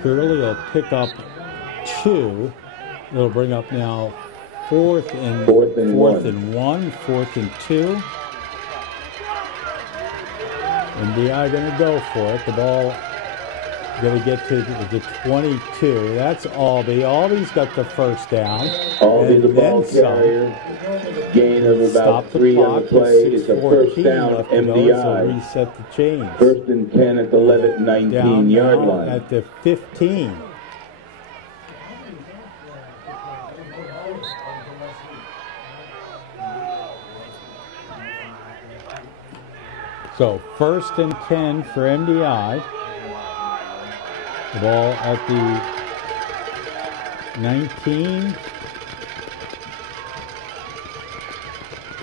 Curley will pick up 2. It'll bring up now fourth and 1, 4th and 2. MDI going to go for it. The ball going to get to the 22. That's Albee. Albee's got the first down. Albee, the ball carrier. Gain of about 3 on the play. It's a first down, MDI. So reset the chains. 1st and 10 at the Leavitt 19-yard line. At the 15. So 1st and 10 for MDI. The ball at the 19.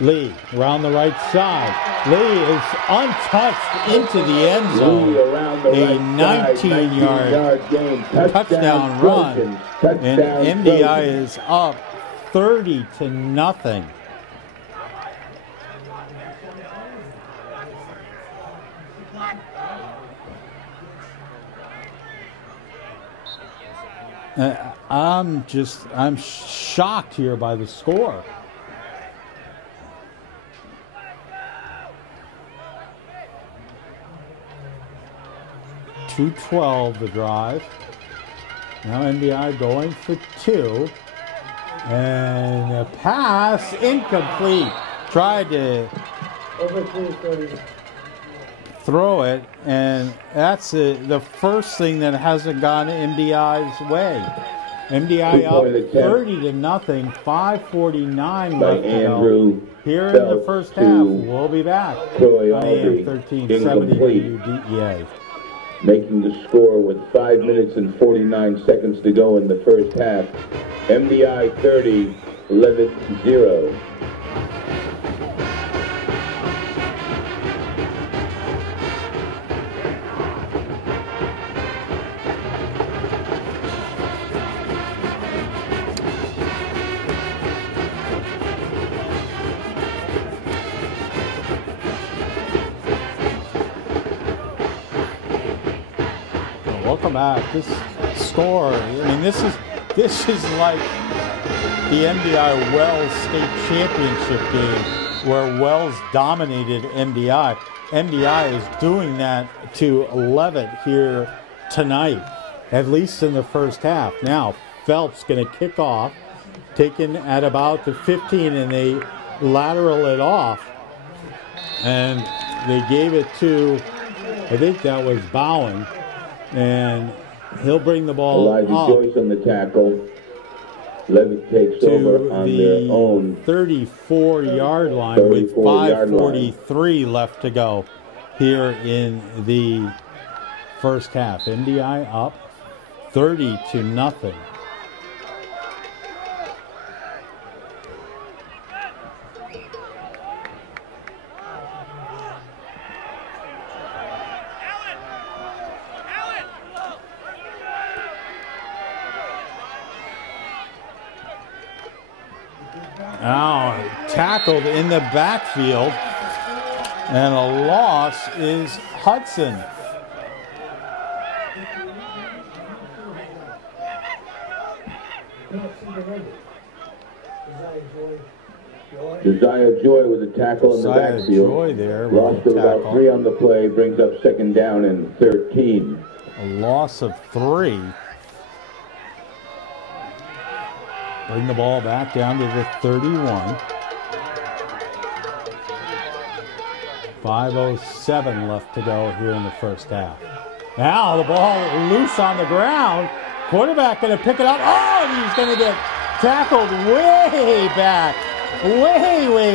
Lee around the right side. Lee is untouched into the end zone. A 19-yard touchdown run. And MDI is up 30-0. I'm shocked here by the score. .212 the drive. Now MDI going for 2. And a pass incomplete. Tried to throw it, and that's the first thing that hasn't gone MDI's way. MDI up 30-0, 5:49 left to go. Here in the first half, we'll be back on AM 1370 WDEA. Making the score with 5 minutes and 49 seconds to go in the first half. MDI 30, Leavitt 0. Welcome back. This score, I mean, this is like the MDI Wells State Championship game where Wells dominated MDI. MDI is doing that to Leavitt here tonight, at least in the first half. Now, Phelps going to kick off, taken at about the 15, and they lateral it off. And they gave it to, I think that was Bowen. And he'll bring the ball Elijah up Joyce on the tackle. Leavitt takes over on their own 34-yard line with 5:43 left to go here in the first half. MDI up 30-0. Now tackled in the backfield, and a loss is Hudson. Josiah Joy with a tackle in the backfield. Joy there. Loss of about 3 on the play, brings up 2nd down and 13. A loss of 3. Bring the ball back down to the 31. 5:07 left to go here in the first half. Now the ball loose on the ground. Quarterback going to pick it up. Oh, and he's going to get tackled way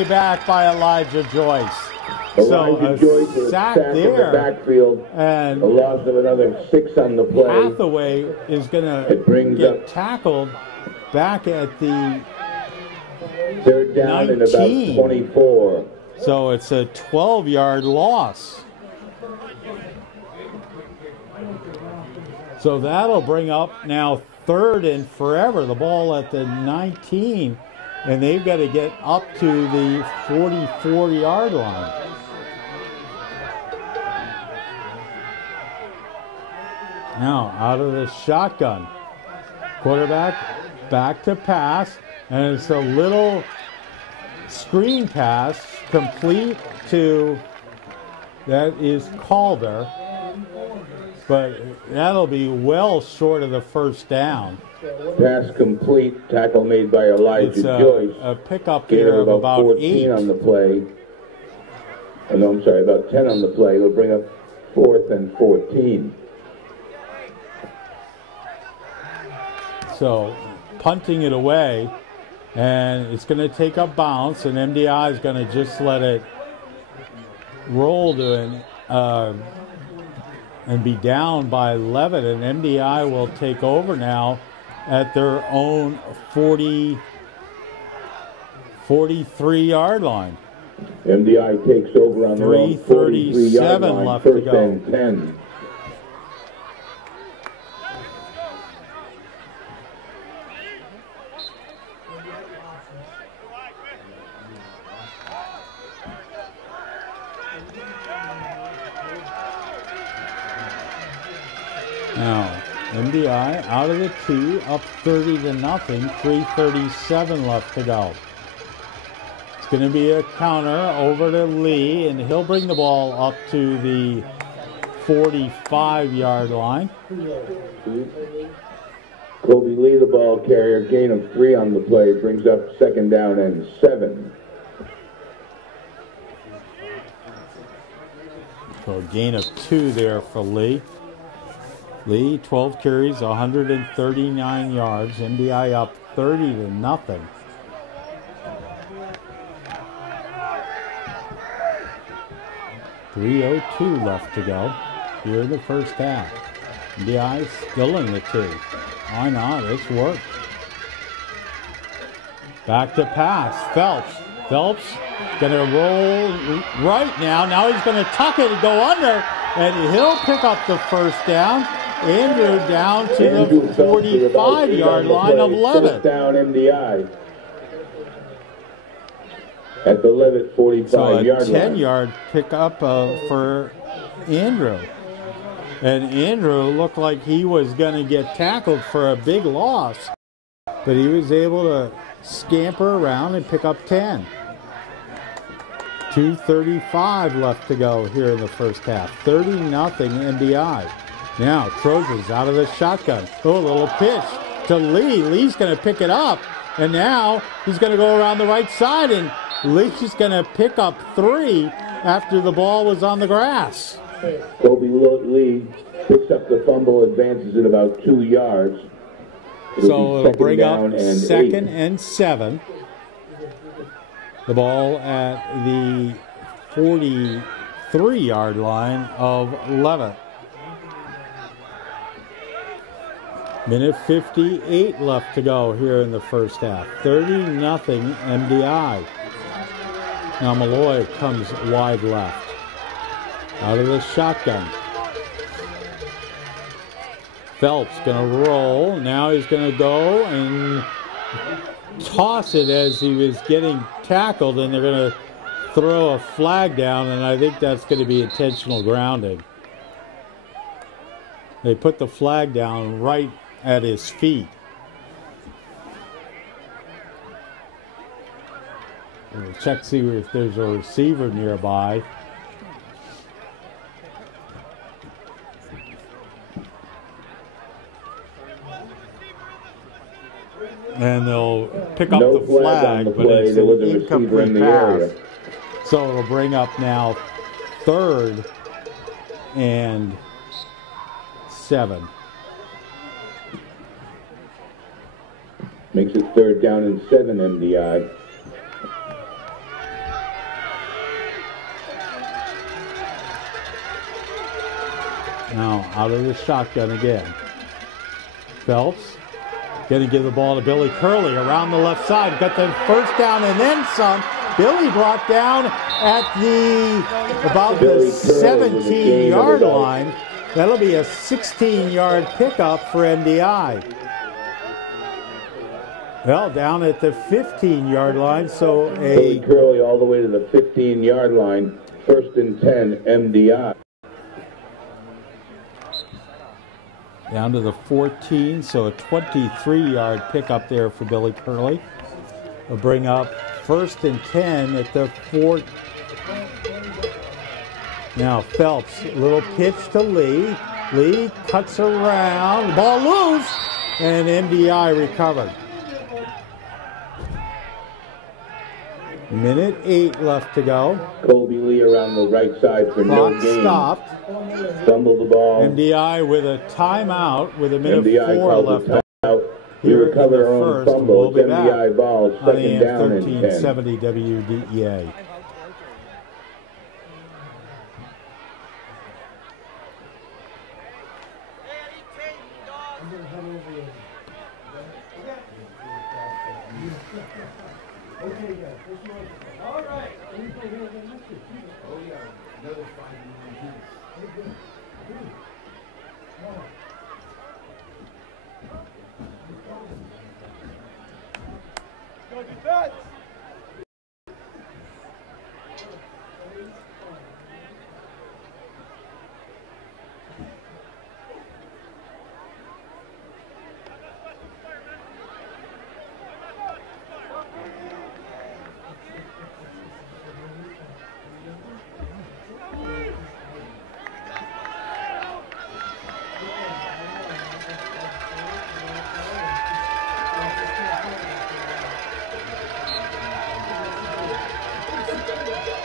back by Elijah Joyce. Elijah Joyce was sacked in the backfield, and a loss of another 6 on the play. Hathaway is going to get tackled back at the 3rd down 19. and about 24. So it's a 12-yard loss. So that'll bring up now 3rd and forever. The ball at the 19. and they've got to get up to the 44-yard line. Now, out of the shotgun. Quarterback back to pass, and it's a little screen pass complete to, that is Calder, but that'll be well short of the first down. Pass complete, tackle made by Elijah Joyce. A pickup here of about 14 8 on the play. Oh, no, I'm sorry, about 10 on the play. It'll bring up 4th and 14. So punting it away, and it's going to take a bounce, and MDI is going to just let it roll to and be down by Leavitt, and MDI will take over now at their own 43-yard line. MDI takes over on their own 43-yard line, left to first go. and 10. Now, MDI out of the tee, up 30-0, 3:37 left to go. It's going to be a counter over to Lee, and he'll bring the ball up to the 45-yard line. Kobe Lee, the ball carrier, gain of 3 on the play, brings up 2nd down and 7. So a gain of 2 there for Lee. Lee, 12 carries, 139 yards. MDI up 30-0. .302 left to go here in the first half. MDI still in the 2. Why not? It's worked. Back to pass. Phelps gonna roll right now. Now he's gonna tuck it and go under, and he'll pick up the first down. Andrew down to the 45-yard line of Leavitt. First down MDI at the Leavitt 45-yard line. So a 10-yard pickup for Andrew. And Andrew looked like he was going to get tackled for a big loss, but he was able to scamper around and pick up 10. 2:35 left to go here in the first half. 30-0 MDI. Now Trojans out of the shotgun. Oh, a little pitch to Lee. Lee's going to pick it up, and now he's going to go around the right side, and Lee's going to pick up 3 after the ball was on the grass. Kobe Lee picks up the fumble, advances it about 2 yards. So it'll bring up 2nd and 7. The ball at the 43-yard line of Leavitt. Minute 58 left to go here in the first half. 30-0 MDI. Now Malloy comes wide left. Out of the shotgun. Phelps going to roll. Now he's going to go and toss it as he was getting tackled, and they're going to throw a flag down, and I think that's going to be intentional grounding. They put the flag down right at his feet. We'll check to see if there's a receiver nearby. And they'll pick up the flag, but it's an incomplete pass. So it'll bring up now 3rd and 7. Makes it 3rd down and 7 MDI. Now out of the shotgun again. Phelps going to give the ball to Billy Curley around the left side. Got the first down and then some. Billy brought down at about the 17-yard line. That'll be a 16-yard pickup for MDI. Well, down at the 15-yard line, so Billy Curley all the way to the 15-yard line. 1st and 10, MDI. Down to the 14, so a 23-yard pickup there for Billy Curley. We'll bring up 1st and 10 at the 4. Now Phelps, little pitch to Lee. Lee cuts around, ball loose, and MDI recovered. Minute 8 left to go. Colby Lee around the right side for Clock no gain. Stopped. Fumbled the ball. MDI with a timeout with a minute MDI 4 left. We recovered our own fumble. We'll be MDI back ball, on 2nd down and 10. 1370 WDEA.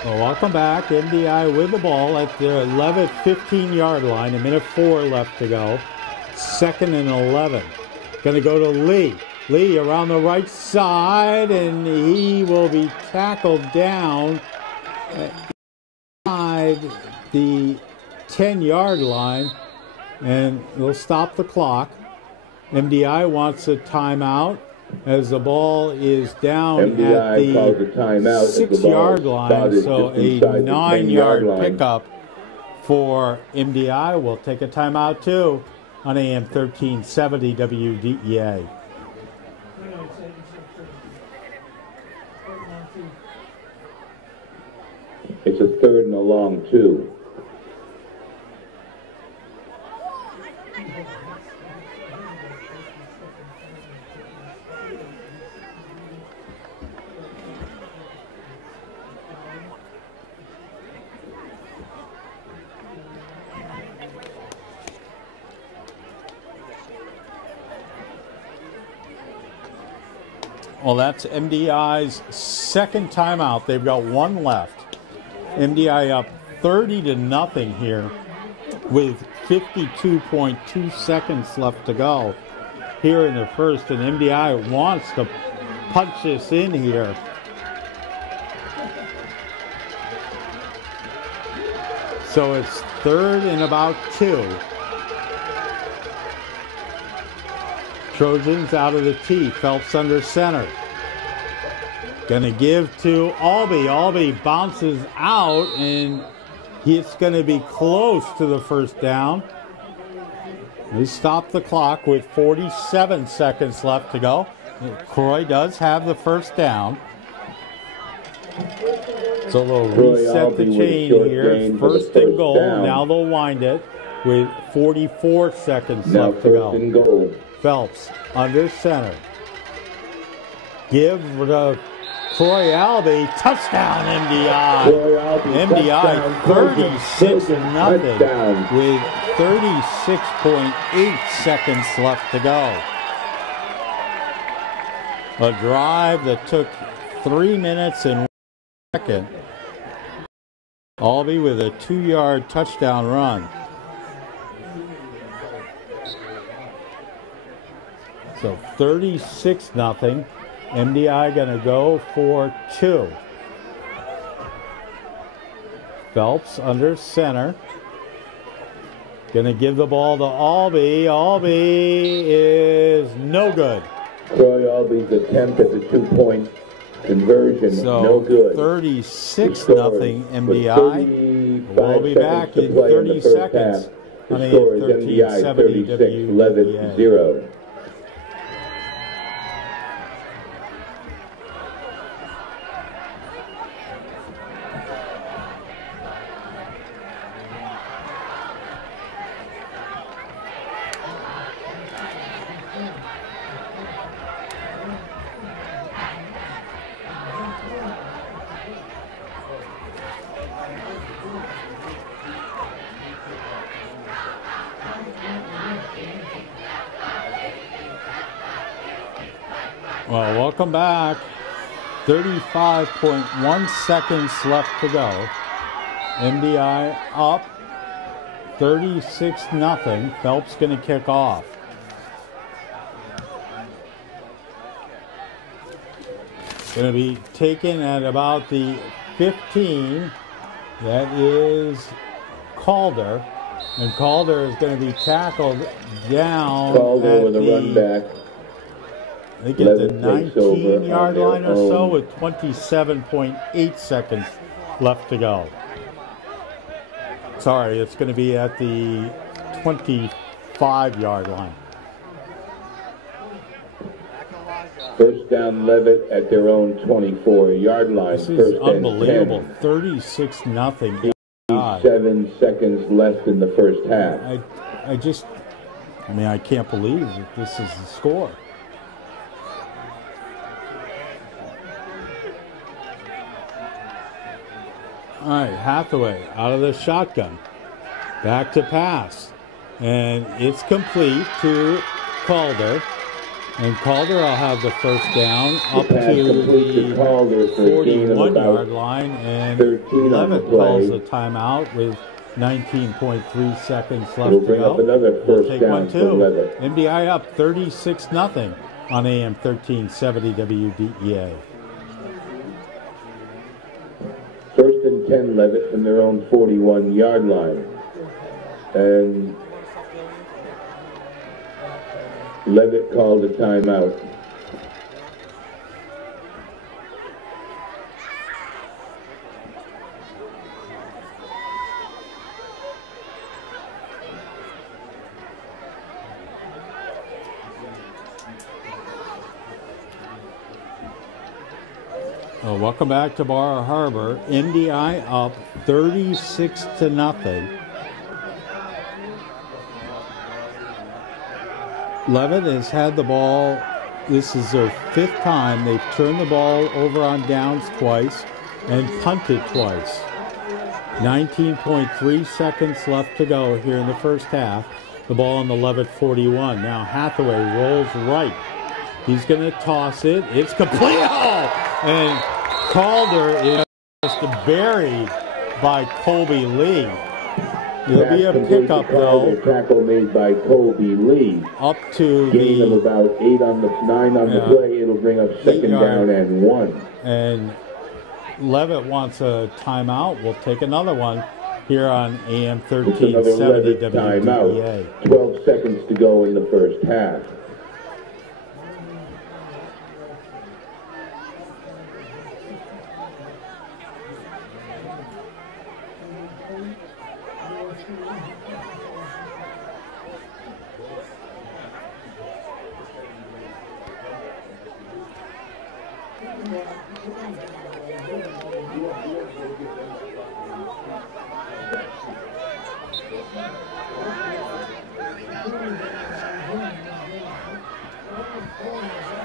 Well, welcome back. MDI with the ball at the Leavitt 15-yard line. A minute 4 left to go. 2nd and 11. Going to go to Lee. Lee around the right side, and he will be tackled down inside the 10-yard line, and they'll stop the clock. MDI wants a timeout as the ball is down at the 6-yard line, so a 9-yard pickup for MDI. We'll take a timeout too on AM 1370 WDEA. It's a 3rd and a long 2. Well, that's MDI's 2nd timeout. They've got 1 left. MDI up 30-0 here with 52.2 seconds left to go here in the first, and MDI wants to punch this in here. So it's 3rd and about 2. Trojans out of the tee. Phelps under center. Going to give to Albee. Albee bounces out, and it's going to be close to the 1st down. They stop the clock with 47 seconds left to go. Croy does have the 1st down. So they'll reset the chain here. 1st and goal. Now they'll wind it with 44 seconds left to go. And goal. Phelps under center. Give to Troy Albee. Touchdown MDI. MDI 36-0 with 36.8 seconds left to go. A drive that took 3 minutes and 1 second. Albee with a 2-yard touchdown run. So 36-0. MDI going to go for 2. Phelps under center. Going to give the ball to Albee. Albee is no good. Troy Albee's attempt at the 2-point conversion, so no good. 36-0 MDI. We'll be back in 30 seconds on AM 1370 WDEA. Well, welcome back. 35.1 seconds left to go. MDI up 36-0. Phelps going to kick off. Going to be taken at about the 15. That is Calder. And Calder is going to be tackled down Calder at with a run back. I think at the 19-yard line or so with 27.8 seconds left to go. Sorry, it's going to be at the 25-yard line. First down, Leavitt at their own 24-yard line. This is unbelievable. 36-0. 7 seconds left in the first half. I can't believe that this is the score. All right, Hathaway out of the shotgun. Back to pass. And it's complete to Calder. And Calder will have the first down up to the 41-yard line. And Leavitt calls the timeout with 19.3 seconds left to go. We'll take one, too. MDI up 36-0 on AM 1370 WDEA. First and 10, Leavitt from their own 41-yard line. And Leavitt called a timeout. Well, welcome back to Bar Harbor. MDI up 36-0. Leavitt has had the ball. This is their 5th time. They've turned the ball over on downs twice and punted twice. 19.3 seconds left to go here in the first half. The ball on the Leavitt 41. Now Hathaway rolls right. He's going to toss it. It's complete. Oh! And Calder is just buried by Colby Lee. There'll be a pickup, though. Tackle made by Colby Lee. Up to gain of about 9 on the play. It'll bring up second down and 1. And Leavitt wants a timeout. We'll take another one here on AM 1370 WDEA. 12 seconds to go in the first half.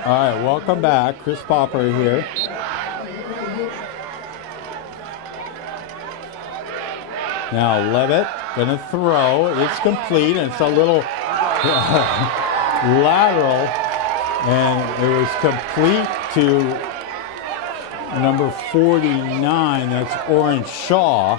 All right, welcome back. Chris Popper here. Now Leavitt going to throw. It's complete, and it's a little lateral, and it was complete to number 49. That's Orange Shaw.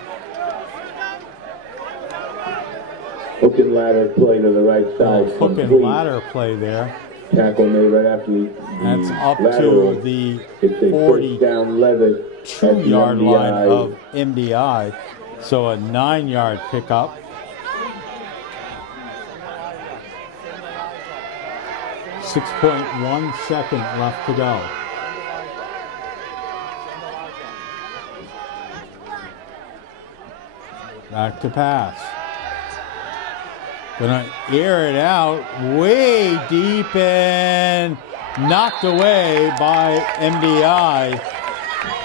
Hook and ladder play to the right side. Hook and ladder play there. Tackle made right after the That's up lateral. To the 42-yard line of MDI. So a 9-yard pickup. .1 second left to go. Back to pass. Gonna air it out way deep and knocked away by MDI.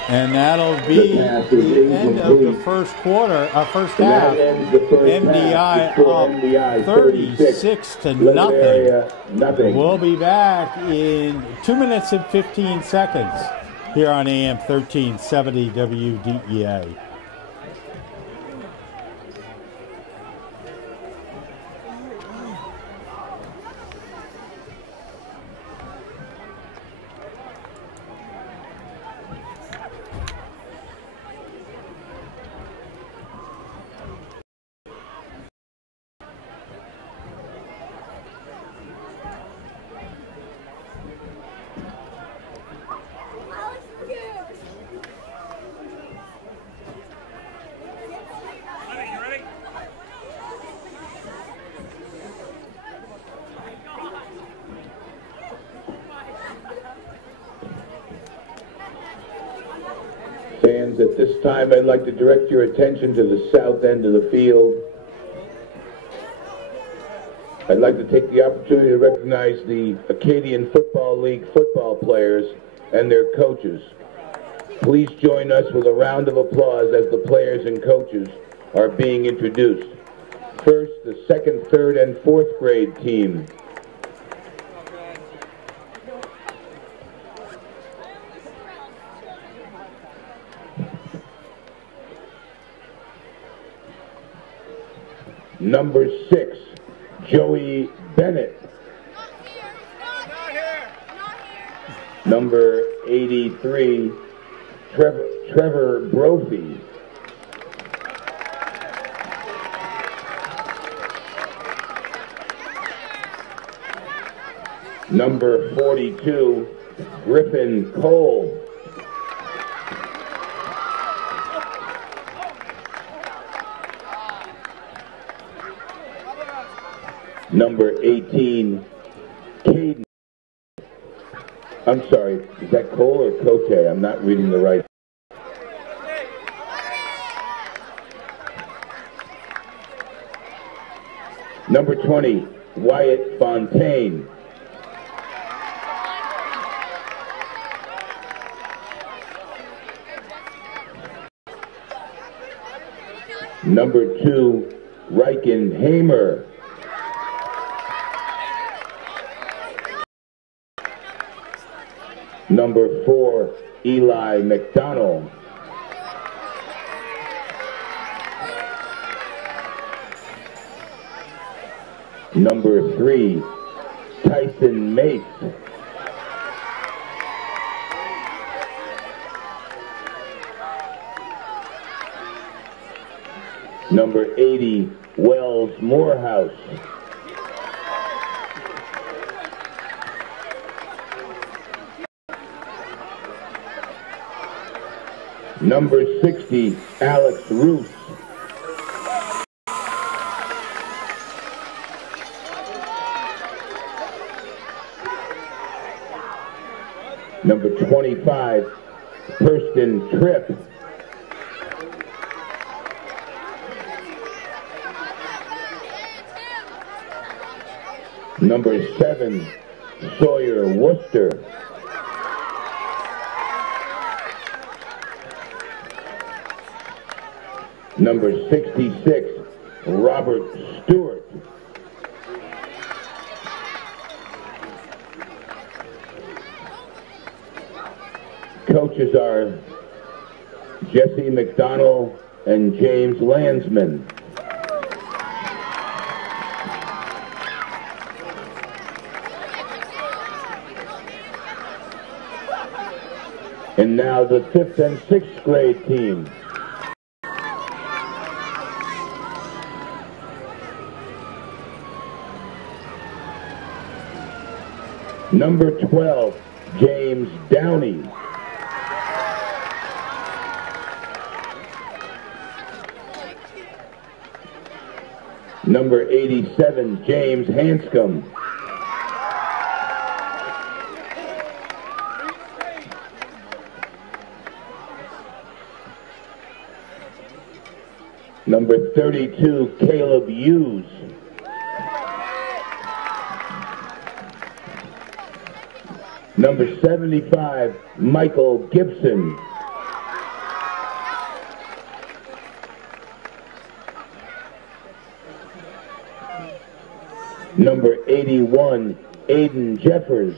And that'll be the end of the first quarter, first half. MDI up 36-0. We'll be back in 2 minutes and 15 seconds here on AM 1370 WDEA. fans, at this time I'd like to direct your attention to the south end of the field. I'd like to take the opportunity to recognize the Acadian Football League football players and their coaches. Please join us with a round of applause as the players and coaches are being introduced. First, the 2nd, 3rd, and 4th grade team. Number 6, Joey Bennett. Number 83, Trevor Brophy. Number 42, Griffin Cole. Number 18, Caden. I'm sorry, is that Cole or Cote? I'm not reading the right. Number 20, Wyatt Fontaine. Number 2, Riken Hamer. Number 4, Eli McDonald. Number 3, Tyson Mace. Number 80, Wells Morehouse. Number 60, Alex Roos. Number 25, Kirsten Tripp. Number 7, Sawyer Worcester. Number 66, Robert Stewart. Coaches are Jesse McDonald and James Landsman. And now the 5th and 6th grade team. Number 12, James Downey. Number 87, James Hanscom. Number 32, Caleb Hughes. Number 75, Michael Gibson. Number 81, Aiden Jeffers.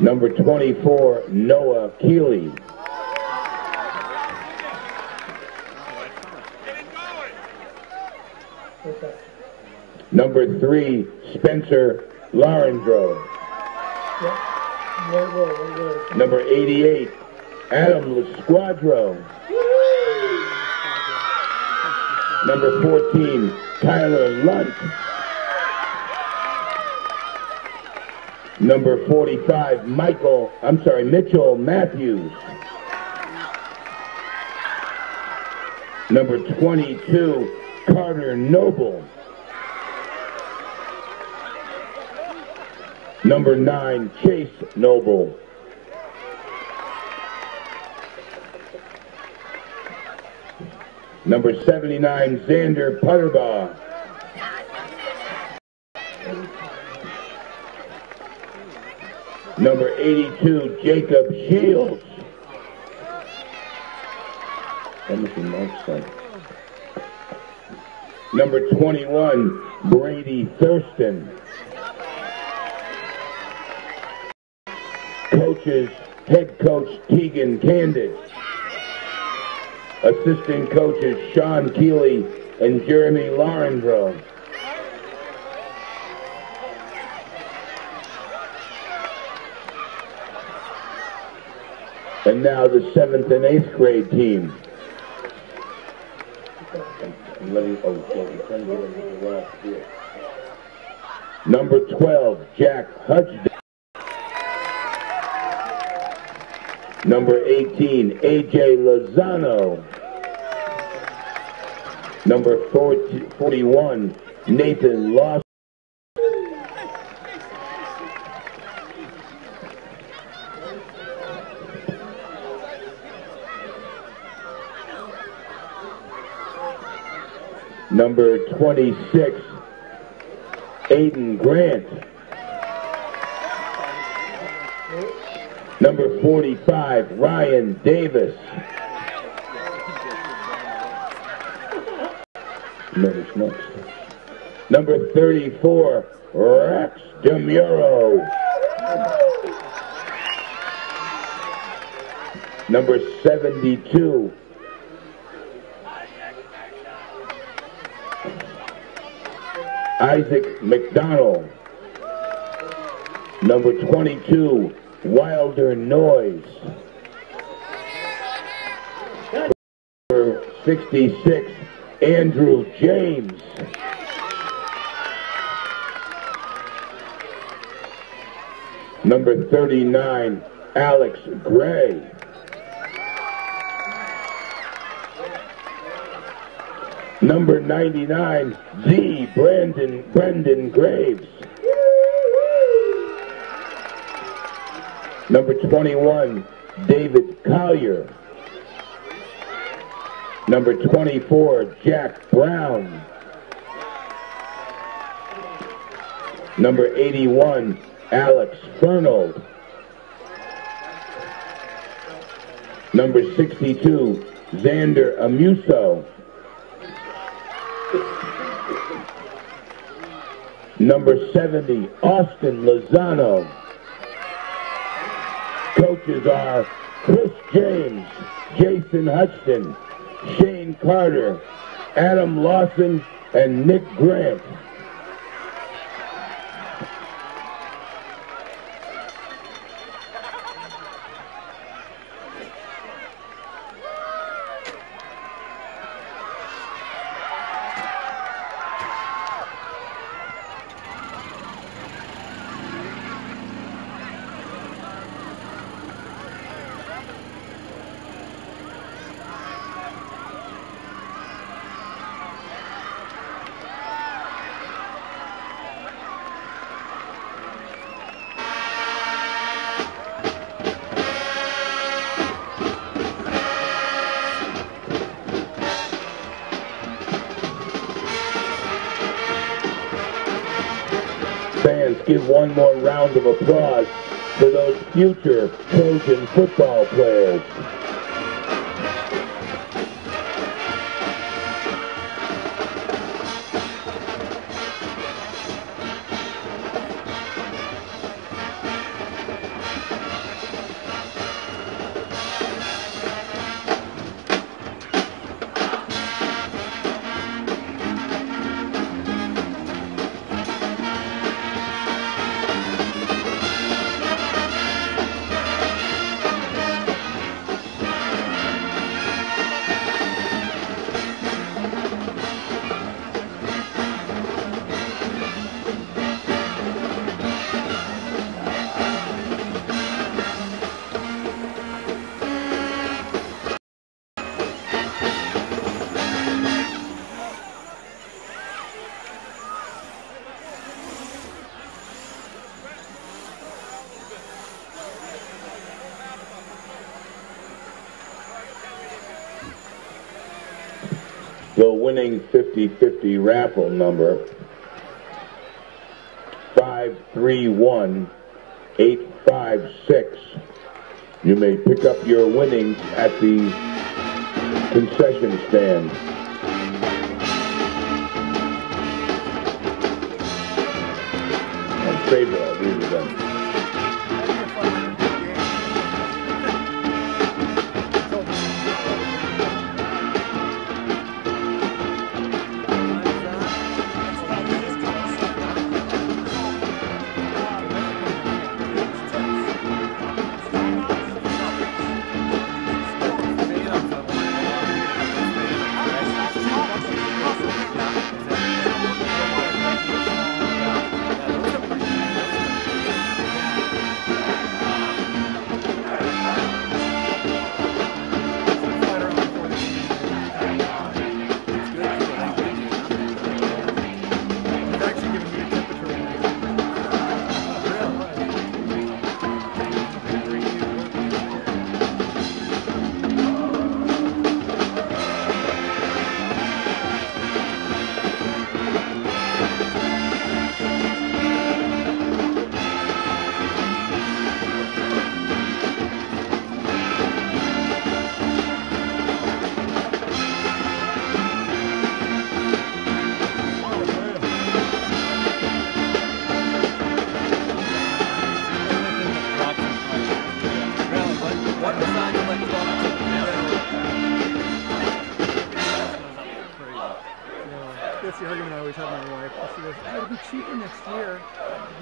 Number 24, Noah Keeley. Number 3, Spencer Larendro. Number 88, Adam Lesquadro. Number 14, Tyler Lunt. Number 45, Mitchell Matthews. Number 22, Carter Noble. Number 9, Chase Noble. Number 79, Xander Putterbaugh. Number 82, Jacob Shields. Number 21, Brady Thurston. Coaches, head coach Tegan Candid. Assistant coaches Sean Keeley and Jeremy Laurendro. And now the 7th and 8th grade team. Number 12, Jack Hudson. Number 18, AJ Lozano. Number 41, Nathan Lawson. Number 26, Aiden Grant. Number 45, Ryan Davis. Number 34, Rex DeMuro. Number 72, Isaac McDonald. Number 22, Wilder Noise. Number 66, Andrew James. Number 39, Alex Gray. Number 99, Brendan Graves. Number 21, David Collier. Number 24, Jack Brown. Number 81, Alex Fernald. Number 62, Xander Amuso. Number 70, Austin Lozano. Coaches are Chris James, Jason Hudson, Shane Carter, Adam Lawson, and Nick Grant. Fans, give one more round of applause for those future Trojan football players. The winning 50-50 raffle number 531856. You may pick up your winnings at the concession stand. On favor, I'll read it then. That's the argument I always have with my wife. She goes, it'll be cheaper next year.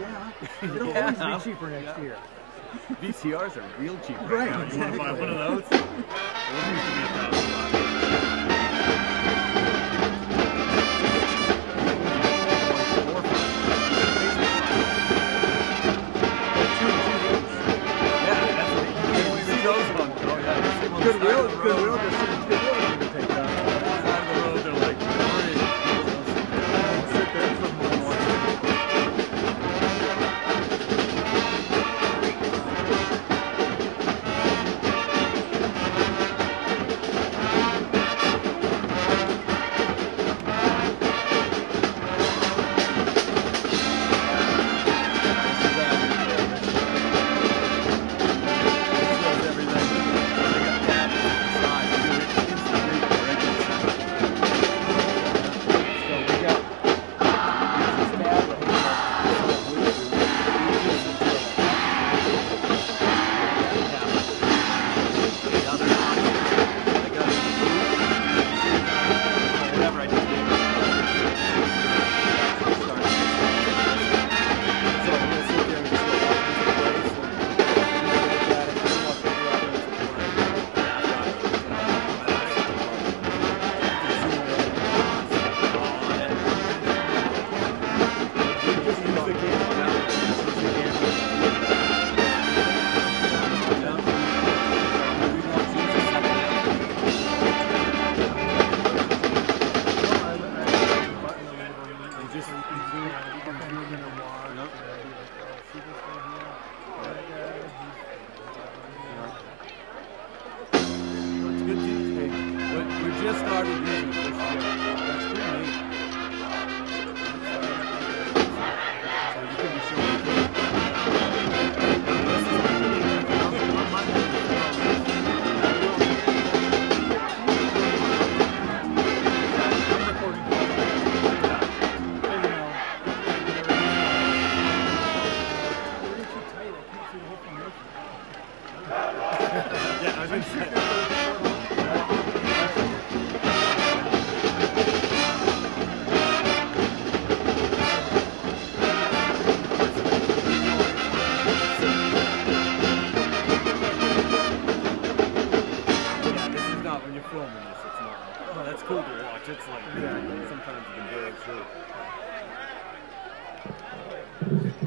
Yeah, it'll always be cheaper next year. VCRs are real cheap. Right. You want to buy one of those? Those used to be $1,000. Goodwill just Goodwill to take that. Side of the road, they're like free. Sit there for months.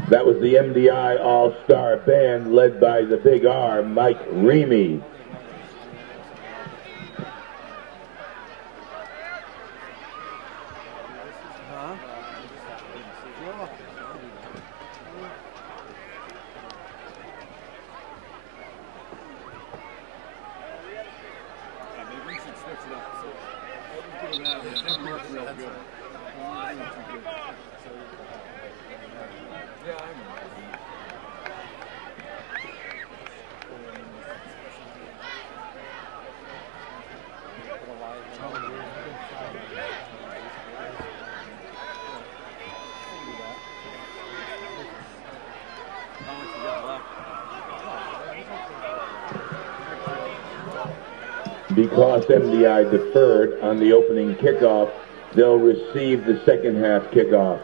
That was the MDI All-Star Band led by the Big R, Mike Reamy. Maybe we should switch it up. So, Because MDI deferred on the opening kickoff, they'll receive the second half kickoff.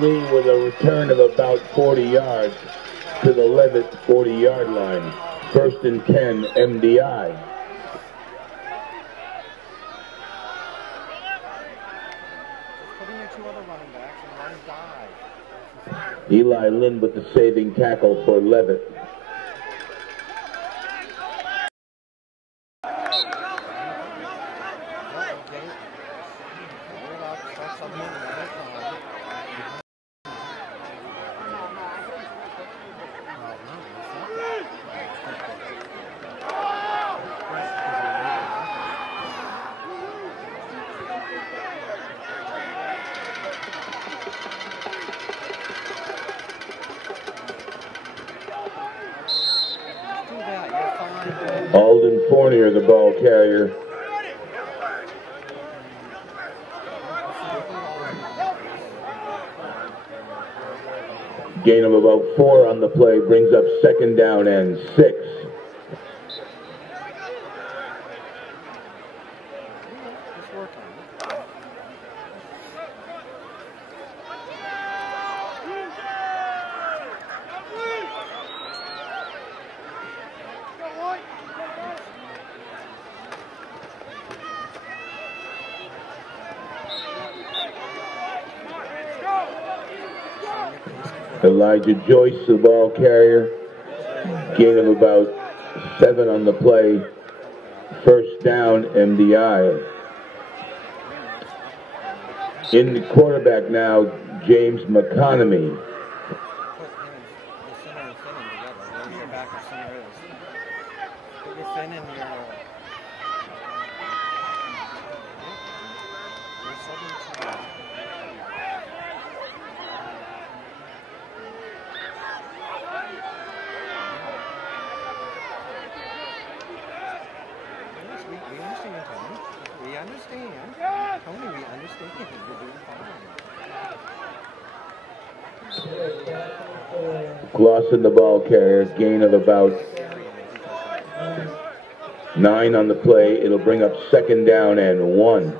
Lee with a return of about 40 yards to the Leavitt 40-yard line. 1st and 10, MDI. Eli Lynn with the saving tackle for Leavitt. Alden Fournier, the ball carrier. Gain of about 4 on the play brings up 2nd down and 6. Elijah Joyce, the ball carrier. Gain of about 7 on the play. 1st down, MDI. In the quarterback now, James McConomy. Glosson, the ball carrier, gain of about 9 on the play. It'll bring up 2nd down and 1.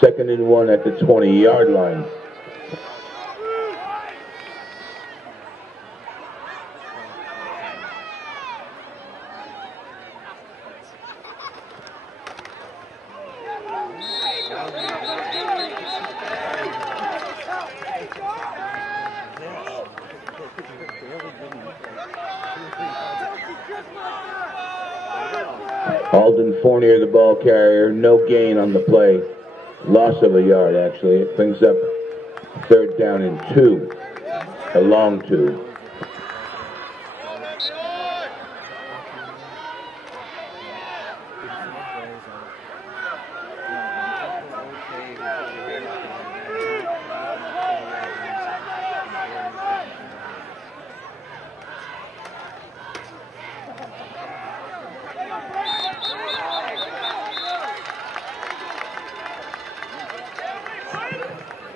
Second and 1 at the 20-yard line. Alden Fournier, the ball carrier, no gain on the play. Loss of a yard, actually. It brings up 3rd down and 2. A long 2.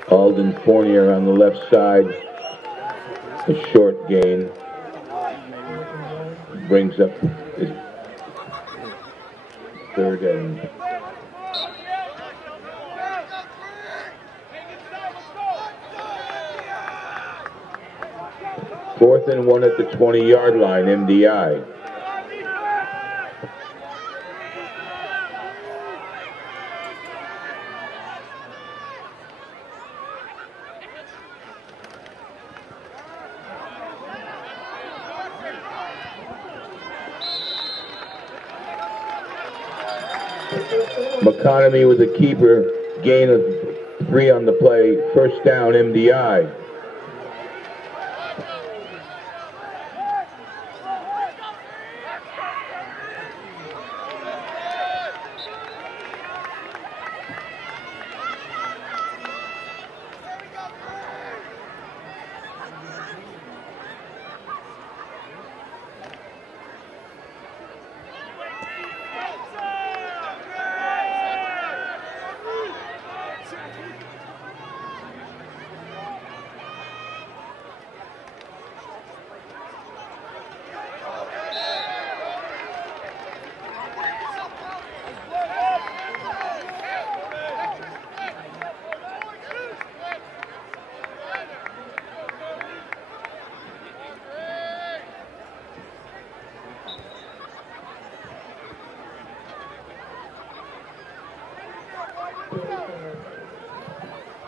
Alden Fournier on the left side, a short gain, brings up his 3rd and 4th and 1 at the 20-yard line, MDI. McConomy with a keeper, gain of 3 on the play, first down MDI.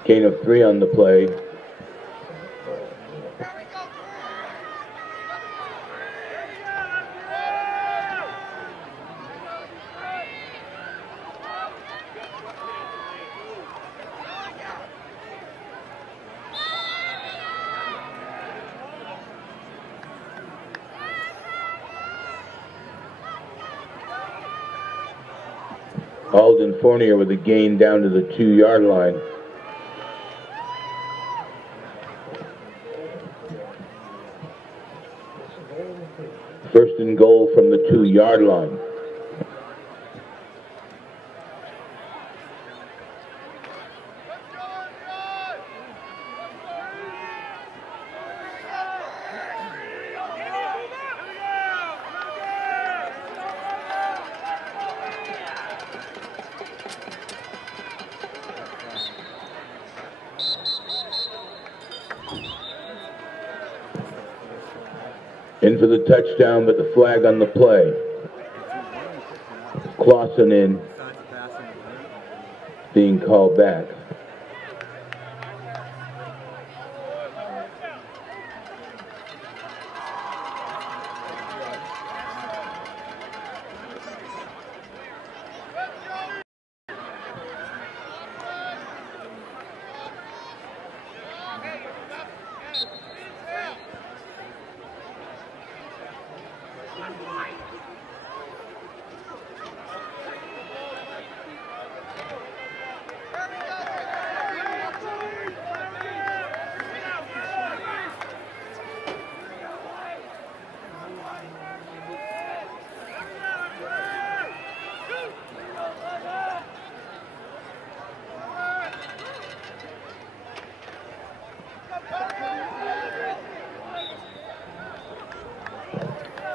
Gain of 3 on the play. Alden Fournier with a gain down to the 2-yard line. First and goal from the 2-yard line. In for the touchdown, but the flag on the play. Clausen in, being called back.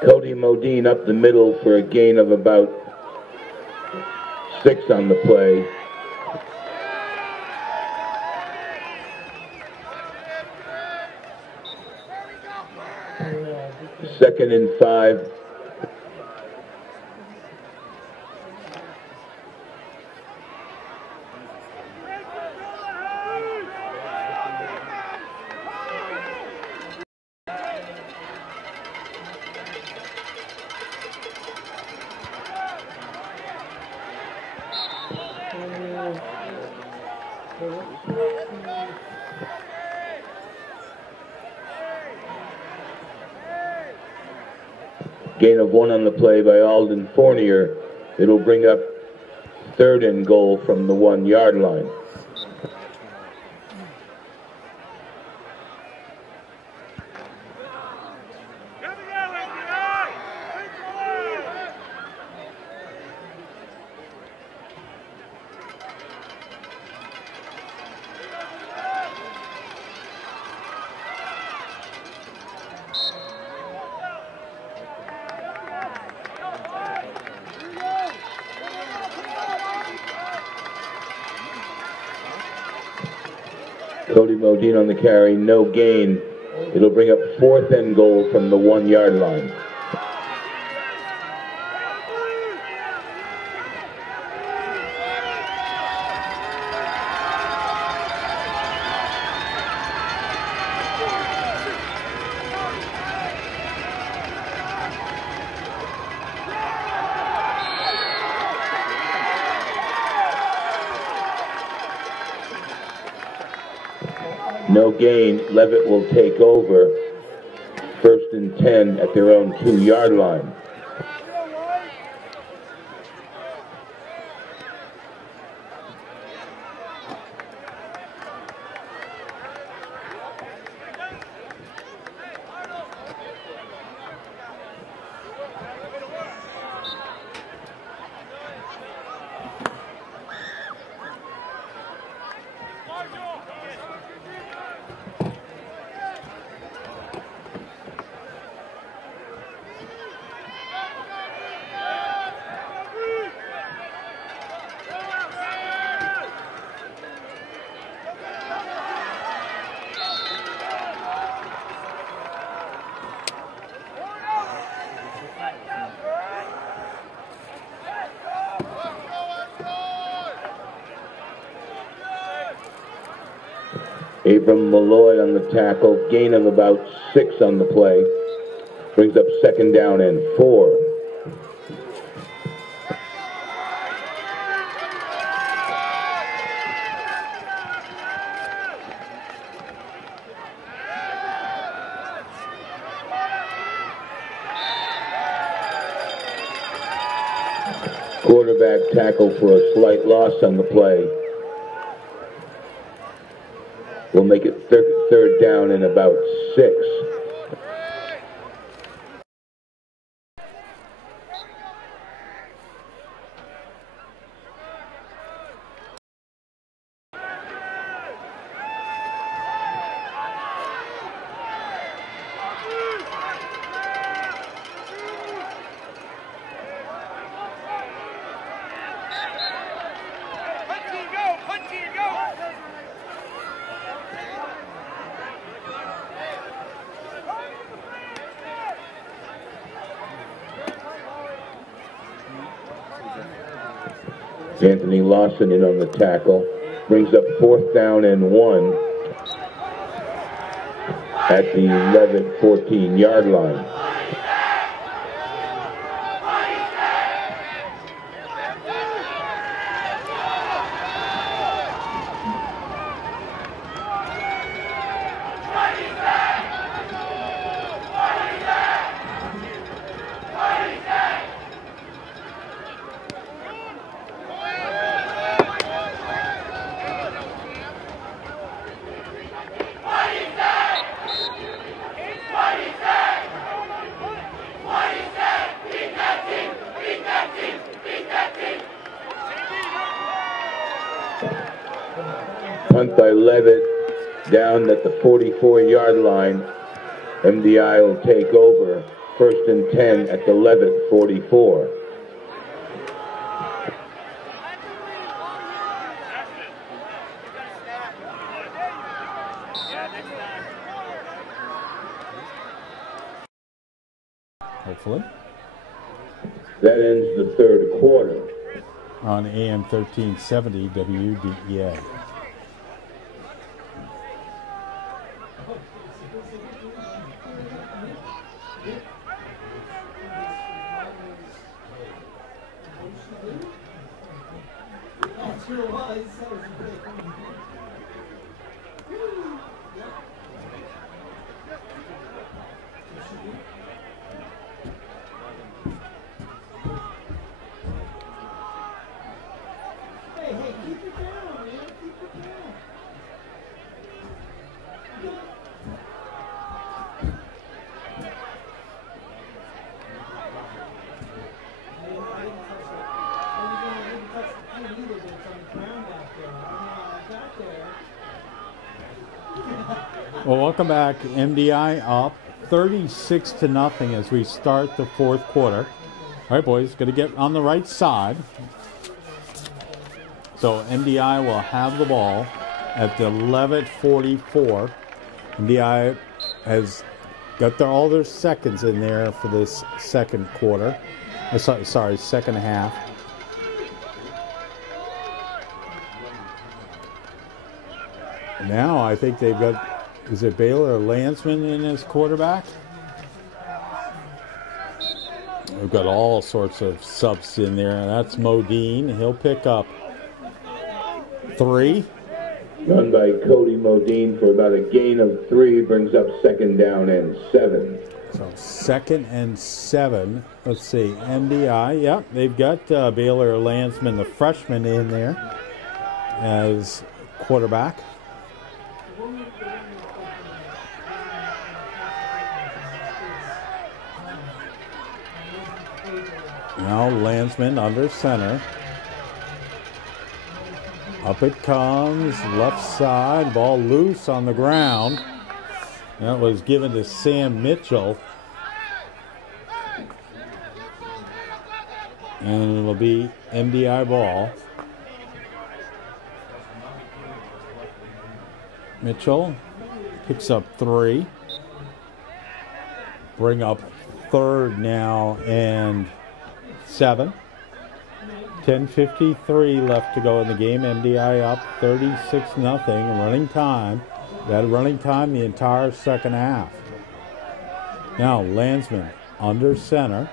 Cody Modine up the middle for a gain of about 6 on the play. Second and 5. Gain of 1 on the play by Alden Fournier. It'll bring up third and goal from the 1-yard line. Cody Modine on the carry, no gain. It'll bring up fourth and goal from the 1-yard line. No gain. Leavitt will take over. 1st and 10 at their own 2-yard line. Abram Malloy on the tackle, gain of about 6 on the play. Brings up 2nd down and 4. Quarterback tackle for a slight loss on the play. We'll make it 3rd down and about 6. Anthony Lawson in on the tackle. Brings up 4th down and 1 at the Leavitt 14-yard line. Punt by Leavitt down at the 44-yard line. MDI will take over. 1st and 10 at the Leavitt 44. Hopefully. That ends the 3rd quarter. On AM 1370 WDEA. Well, welcome back. MDI up 36-0 as we start the 4th quarter. All right, boys, going to get on the right side. So MDI will have the ball at the Leavitt 44. MDI has got all their seconds in there for this 2nd quarter. Sorry, 2nd half. Now I think they've got, is it Baylor or Landsman in as quarterback? We've got all sorts of subs in there. That's Modine. He'll pick up 3. Run by Cody Modine for about a gain of 3, brings up 2nd down and 7. So 2nd and 7. Let's see, MDI, yep, they've got Baylor Landsman, the freshman, in there as quarterback. Now Landsman under center. Up it comes, left side, ball loose on the ground. That was given to Sam Mitchell. And it'll be MDI ball. Mitchell picks up 3. Bring up 3rd now and 7. 10:53 left to go in the game. MDI up 36-0. Running time. That running time the entire second half. Now Landsman under center.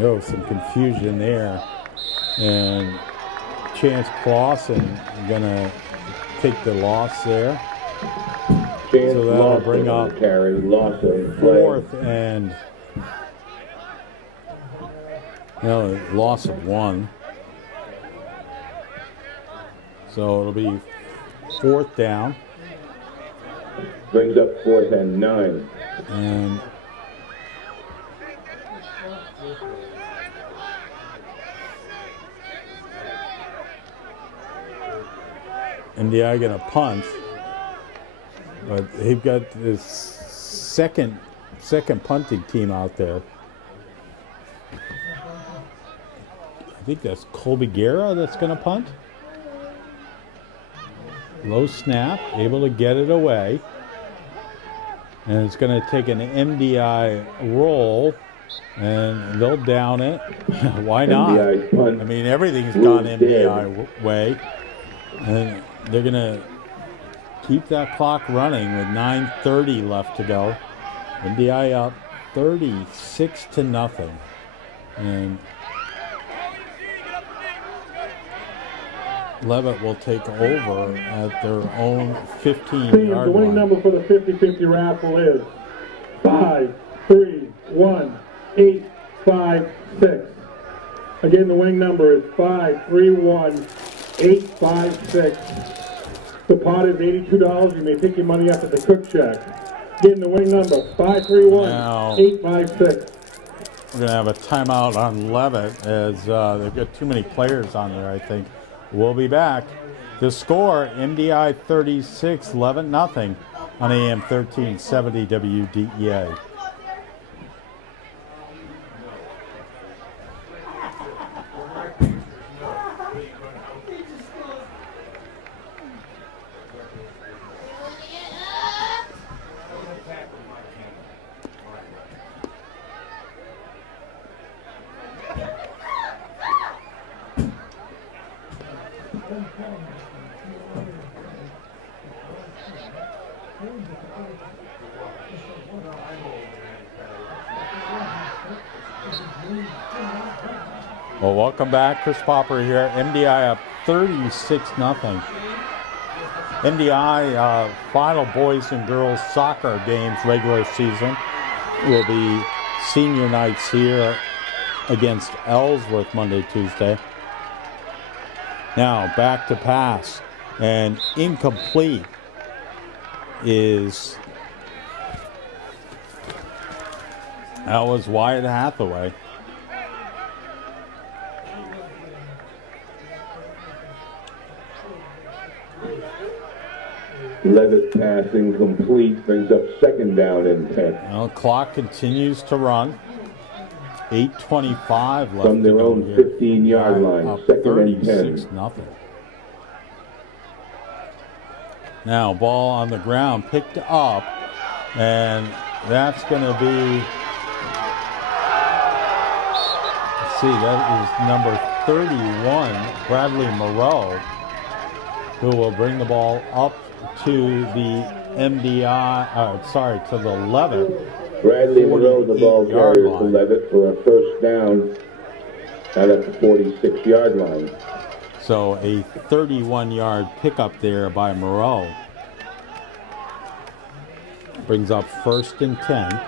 Oh, some confusion there. And Chance Clausen gonna take the loss there. Chance So that'll bring up carry, loss of 4th and loss of 1. So it'll be 4th down. Brings up 4th and 9. And MDI gonna punt, but they've got this second punting team out there. I think that's Colby Guerra that's gonna punt. Low snap, able to get it away. And it's going to take an MDI roll, and they'll down it. Why not? I mean, everything's gone MDI way. And they're going to keep that clock running with 9:30 left to go. MDI up 36-0. And Leavitt will take over at their own 15-yard The winning line. number for the 50-50 raffle is 531856. Again, the winning number is 531856. The pot is $82. You may pick your money up at the cook shack. Again, the winning number 531856. We're going to have a timeout on Leavitt as they've got too many players on there, I think. We'll be back. The score, MDI 36, Leavitt nothing on AM 1370 WDEA. Well, welcome back. Chris Popper here. MDI up 36-0. MDI final boys and girls soccer games regular season will be senior nights here against Ellsworth Monday, Tuesday. Now back to pass, and incomplete is, that was Wyatt Hathaway. Leavitt pass incomplete, brings up 2nd down and 10. Well, clock continues to run. 8:25 left From their to go own here. 15-yard line, Up 2nd and 10. 36-0. Now ball on the ground, picked up, and that's going to be, let's see, that is number 31, Bradley Moreau, who will bring the ball up to the MDI, to the Leavitt. Bradley Moreau, the ball carrier for line. Leavitt for a 1st down at the 46-yard line. So a 31-yard pickup there by Moreau. Brings up 1st and 10.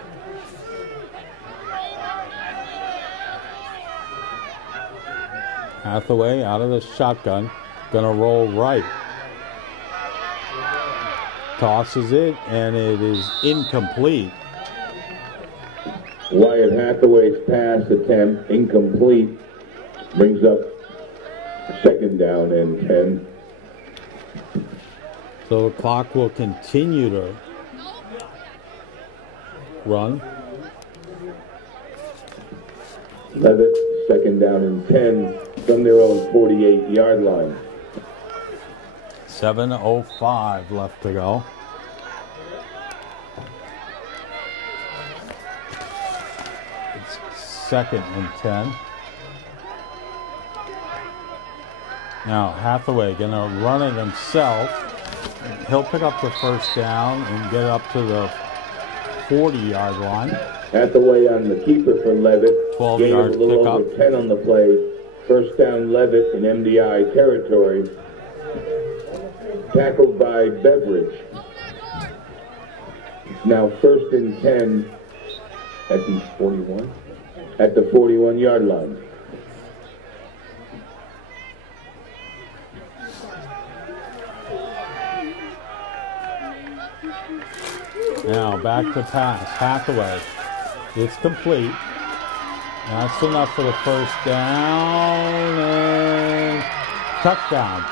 Hathaway out of the shotgun. Gonna roll right. Tosses it, and it is incomplete. Wyatt Hathaway's pass attempt incomplete. Brings up 2nd down and 10. So the clock will continue to run. Leavitt, 2nd down and 10 from their own 48-yard line. 7:05 left to go. It's 2nd and 10. Now Hathaway gonna run it himself. He'll pick up the 1st down and get up to the 40-yard line. Hathaway on the keeper for Leavitt. 12-yard a little pickup. over 10 on the play. 1st down Leavitt in MDI territory. Tackled by Beveridge. It's now 1st and 10 at the 41. At the 41-yard line. Now back to pass. Hathaway. It's complete. That's enough for the 1st down and touchdown.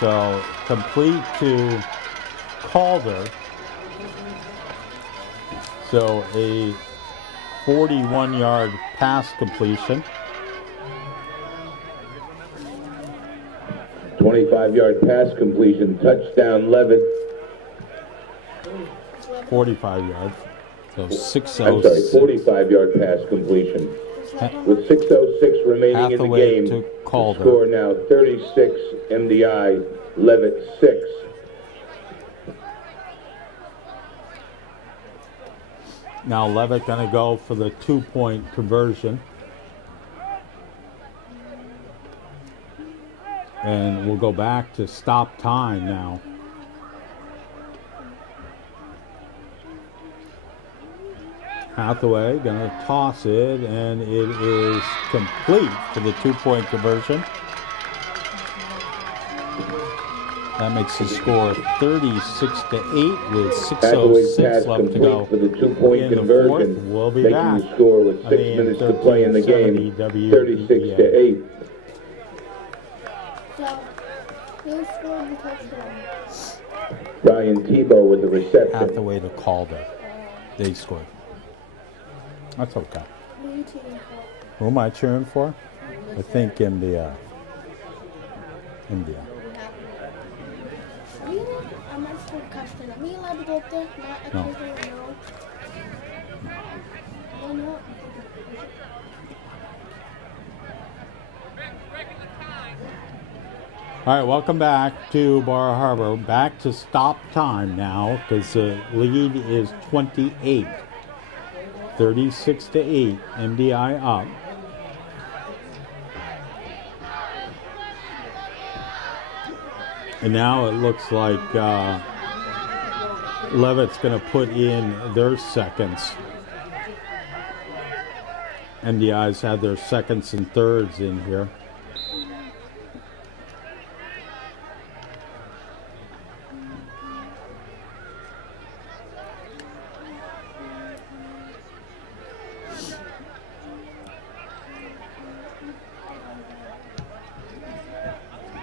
So complete to Calder. So a 41-yard pass completion. 25-yard pass completion. Touchdown Leavitt. 45 yards. So 6:06. I'm sorry, 45-yard pass completion. With 6:06 remaining Hathaway in the game, to Calder. The score now 36 MDI, Leavitt 6. Now Leavitt going to go for the 2-point conversion. And we'll go back to stop time now. Hathaway going to toss it, and it is complete for the 2-point conversion. That makes the score 36-8 with 6:06 left to go. For the 2-point conversion, we'll be making back. the score with 6 minutes to play in the game, 36-8. So, who scored the touchdown? Ryan Tebow with the reception. Hathaway to Calder. They scored. That's okay. Who are you cheering for? Who am I cheering for? I think MDI. MDI. Really? I'm not sure question. Are we allowed to go up there? No. No. Why not? All right, welcome back to Bar Harbor. Back to stop time now because the lead is 28. 36-8, MDI up. And now it looks like Leavitt's going to put in their seconds. MDI's had their seconds and thirds in here.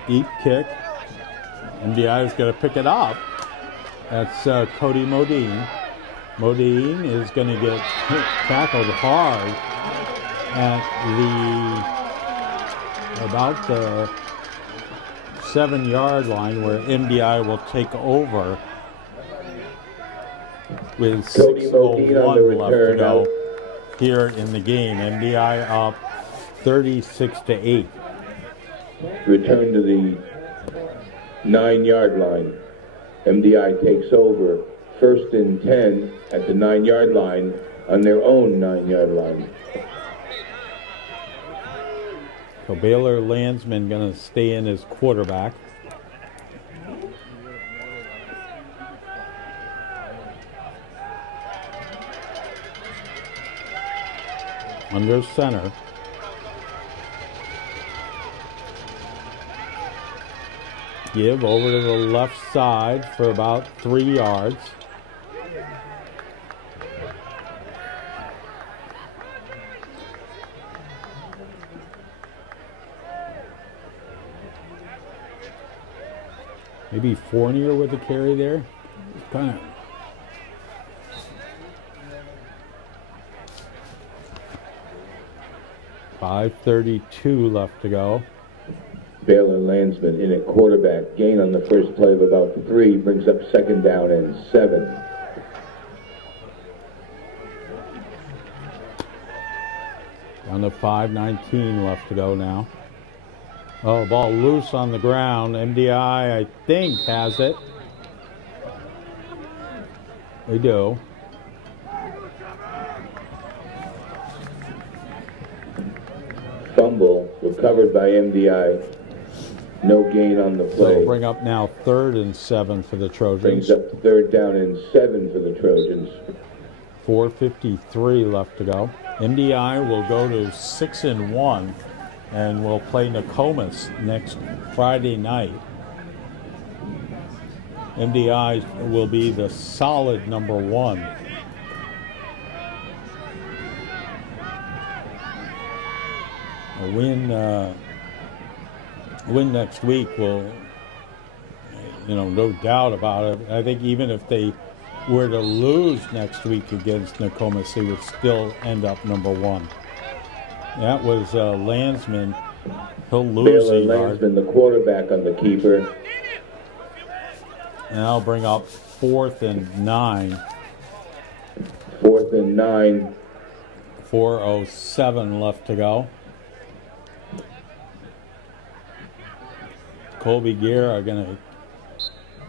Deep kick. MDI is going to pick it up. That's Cody Modine. Modine is going to get tackled hard at about the 7-yard line where MDI will take over with 6:01 left to go here in the game. MDI up 36-8. Return to the 9-yard line. MDI takes over 1st and 10 at the 9-yard line on their own 9-yard line. So Baylor Landsman going to stay in as quarterback. Under center. Give over to the left side for about 3 yards. Maybe Fournier with the carry there. Kind of. .5:32 left to go. Baylor Landsman in at quarterback. Gain on the first play of about 3. Brings up 2nd down and 7. Down to 5:19 left to go now. Oh, ball loose on the ground. MDI, I think, has it. They do. Fumble recovered by MDI. No gain on the play. So bring up now 3rd and 7 for the Trojans. Brings up 3rd down and 7 for the Trojans. 4:53 left to go. MDI will go to 6-1 and will play Nokomis next Friday night. MDI will be the solid number 1. A win next week will, no doubt about it. I think even if they were to lose next week against Nokomis, they would still end up number 1. That was Landsman. He'll lose Baylor Landsman, the quarterback on the keeper. And I'll bring up 4th and 9. 4th and 9. 4:07 left to go. Colby Guerra going to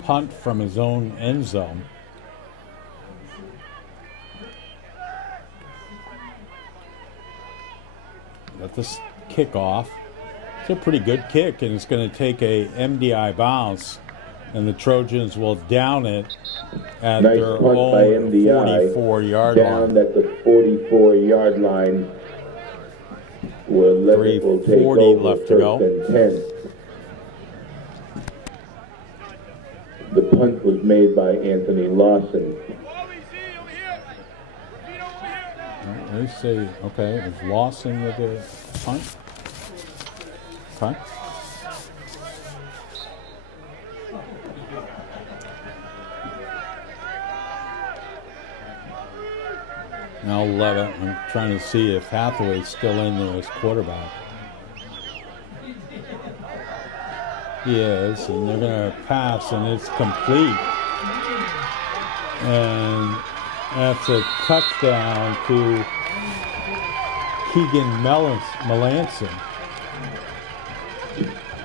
punt from his own end zone. Got this kickoff. It's a pretty good kick, and it's going to take a MDI bounce, and the Trojans will down it at Nice their punt own by MDI. 44-yard line. Down at the 44-yard line, where Leavitt will take 3:40 over left to go. 1st and 10. The punt was made by Anthony Lawson. They say, okay, is Lawson with the punt? Okay. Now Leavitt. I'm trying to see if Hathaway's still in there as quarterback. He is, and they're going to pass, and it's complete. And that's a touchdown to Keegan Melanson.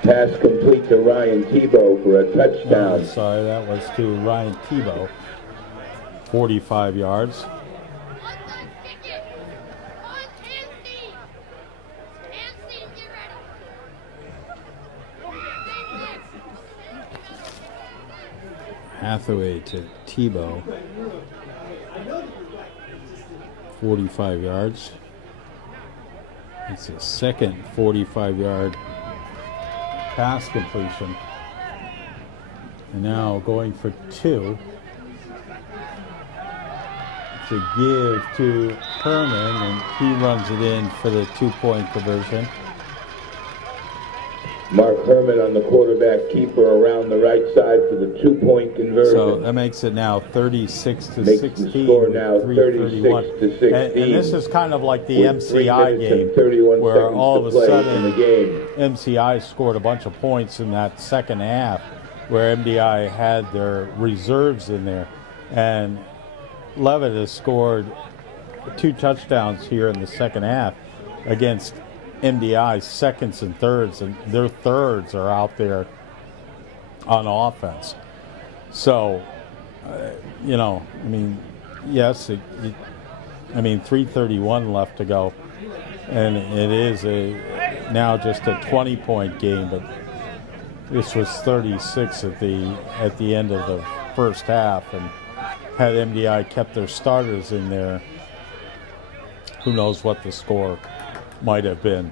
Pass complete to Ryan Tebow for a touchdown. Sorry, that was to Ryan Tebow. 45 yards. Hathaway to Tebow. 45 yards. It's a second 45-yard pass completion. And now going for 2. It's a give to Herman, and he runs it in for the 2-point conversion. Mark Herman on the quarterback keeper around the right side for the 2-point conversion. So that makes it now 36 to Makes 16. the score now 36 to 16. And this is kind of like the With 3 MCI minutes game, and 31 where seconds all to of a play sudden in the game. MCI scored a bunch of points in that second half, where MDI had their reserves in there. And Leavitt has scored 2 touchdowns here in the second half against MDI's seconds and thirds, and their thirds are out there on offense. So, yes, 3:31 left to go, and it is a now just a 20-point game, but this was 36 at the end of the first half, and had MDI kept their starters in there, who knows what the score might have been.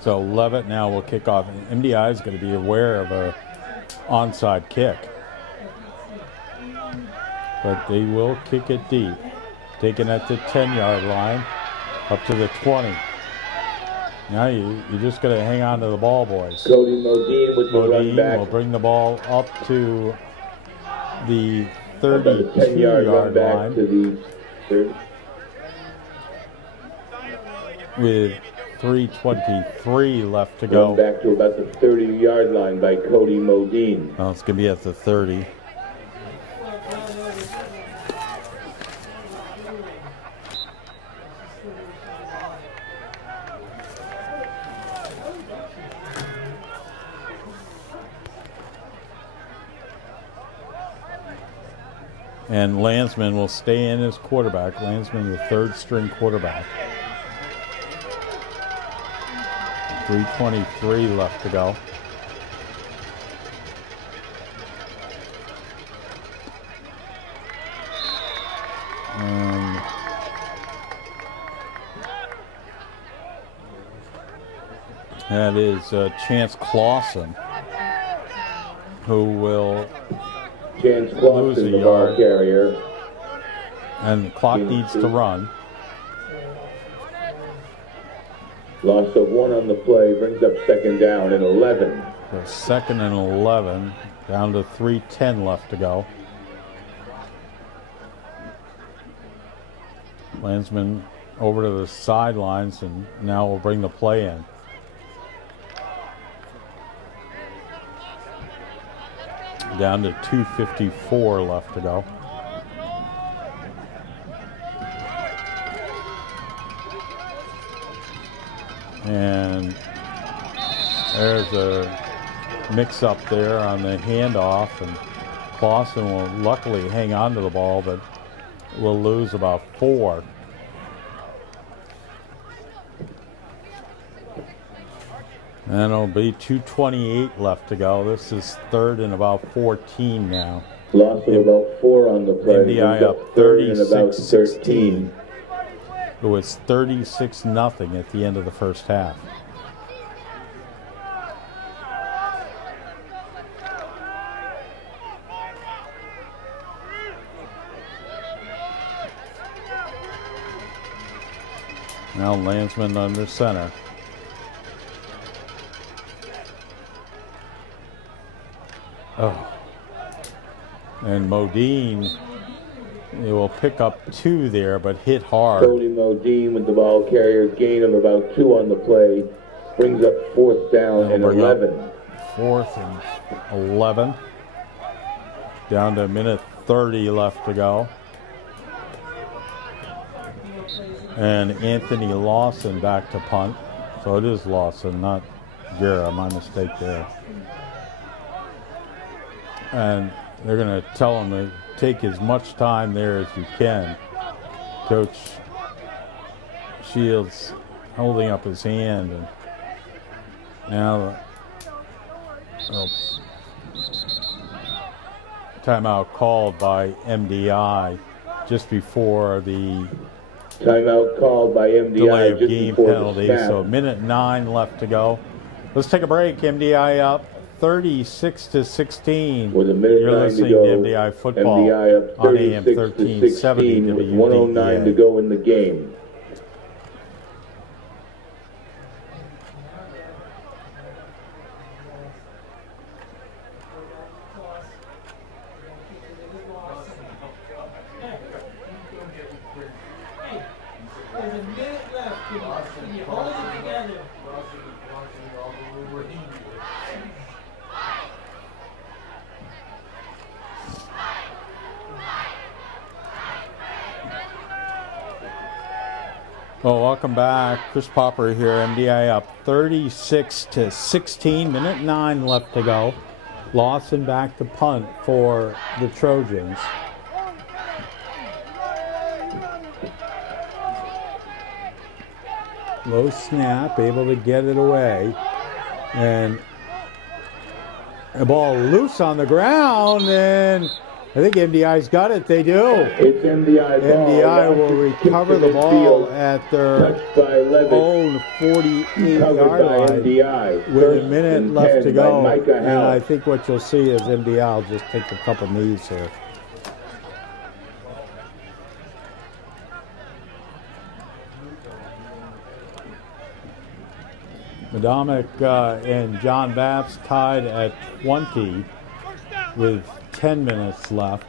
So Leavitt now will kick off. MDI is going to be aware of a onside kick, but they will kick it deep, taking it to 10-yard line, up to the 20. Now you just got to hang on to the ball, boys. Cody Modine with the run back. Will bring the ball up to the 10-yard run 32-yard back line to the 30. with 3:23 left to go. Run back to about the 30-yard line by Cody Modine. Well, it's going to be at the 30. And Landsman will stay in as quarterback. Landsman, the third-string quarterback. 3:23 left to go. And that is Chance Clausen, who will Chance lose Clausen, a the ball yard. carrier. And the clock needs to run. Loss of 1 on the play brings up second down and 11. So 2nd and 11, down to 3:10 left to go. Landsman over to the sidelines, and now we'll bring the play in. Down to 2:54 left to go. And there's a mix-up there on the handoff, and Clausen will luckily hang on to the ball, but will lose about 4. And it'll be 2:28 left to go. This is 3rd and about 14 now. Loss of about 4 on the play. MDI brings up up 3rd and about 36-16. 13. It was 36-0 at the end of the first half. Now Landsman under center. Oh. And Modine, it will pick up 2 there, but hit hard. Cody Modine with the ball carrier, gain of about 2 on the play, brings up 4th down and 11. 4th and 11. Down to a minute 30 left to go. And Anthony Lawson back to punt. So it is Lawson, not Guerra. My mistake there. And they're going to tell him to take as much time there as you can. Coach Shields holding up his hand, and now timeout called by MDI just before the timeout called by MDI delay of just game before penalty. the snap. So 1:09 left to go. Let's take a break. MDI up 36-16. With a minute You're 9 listening to go. to MDI football MDI up on AM 36-16 1370 with 1:09 to WDPA. go in the game. There's a minute left. Can you hold it together? Well, welcome back. Chris Popper here. MDI up 36-16. 1:09 left to go. Lawson back to punt for the Trojans. Low snap, able to get it away. And the ball loose on the ground, and I think MDI's got it. They do. It's MDI ball. MDI will recover the ball at their own 48-yard line with a minute left to go. And I think what you'll see is MDI will just take a couple knees here. Madamic and John Baps tied at 20 with 10 minutes left.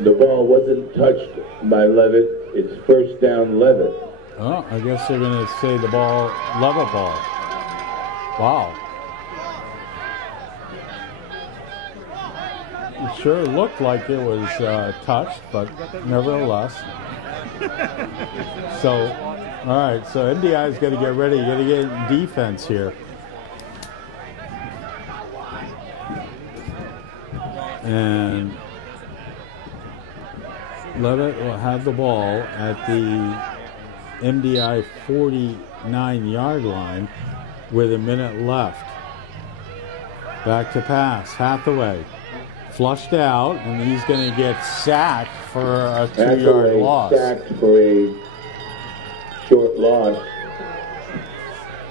The ball wasn't touched by Leavitt. It's first down Leavitt. Oh, I guess they're going to say the ball, Leavitt ball. Wow. It sure looked like it was touched, but nevertheless. So, all right, so MDI's got to get ready. You got to get in defense here. And Leavitt will have the ball at the MDI 49-yard line with a minute left. Back to pass. Hathaway flushed out, and he's going to get sacked for a 2-yard loss. Sacked for a short loss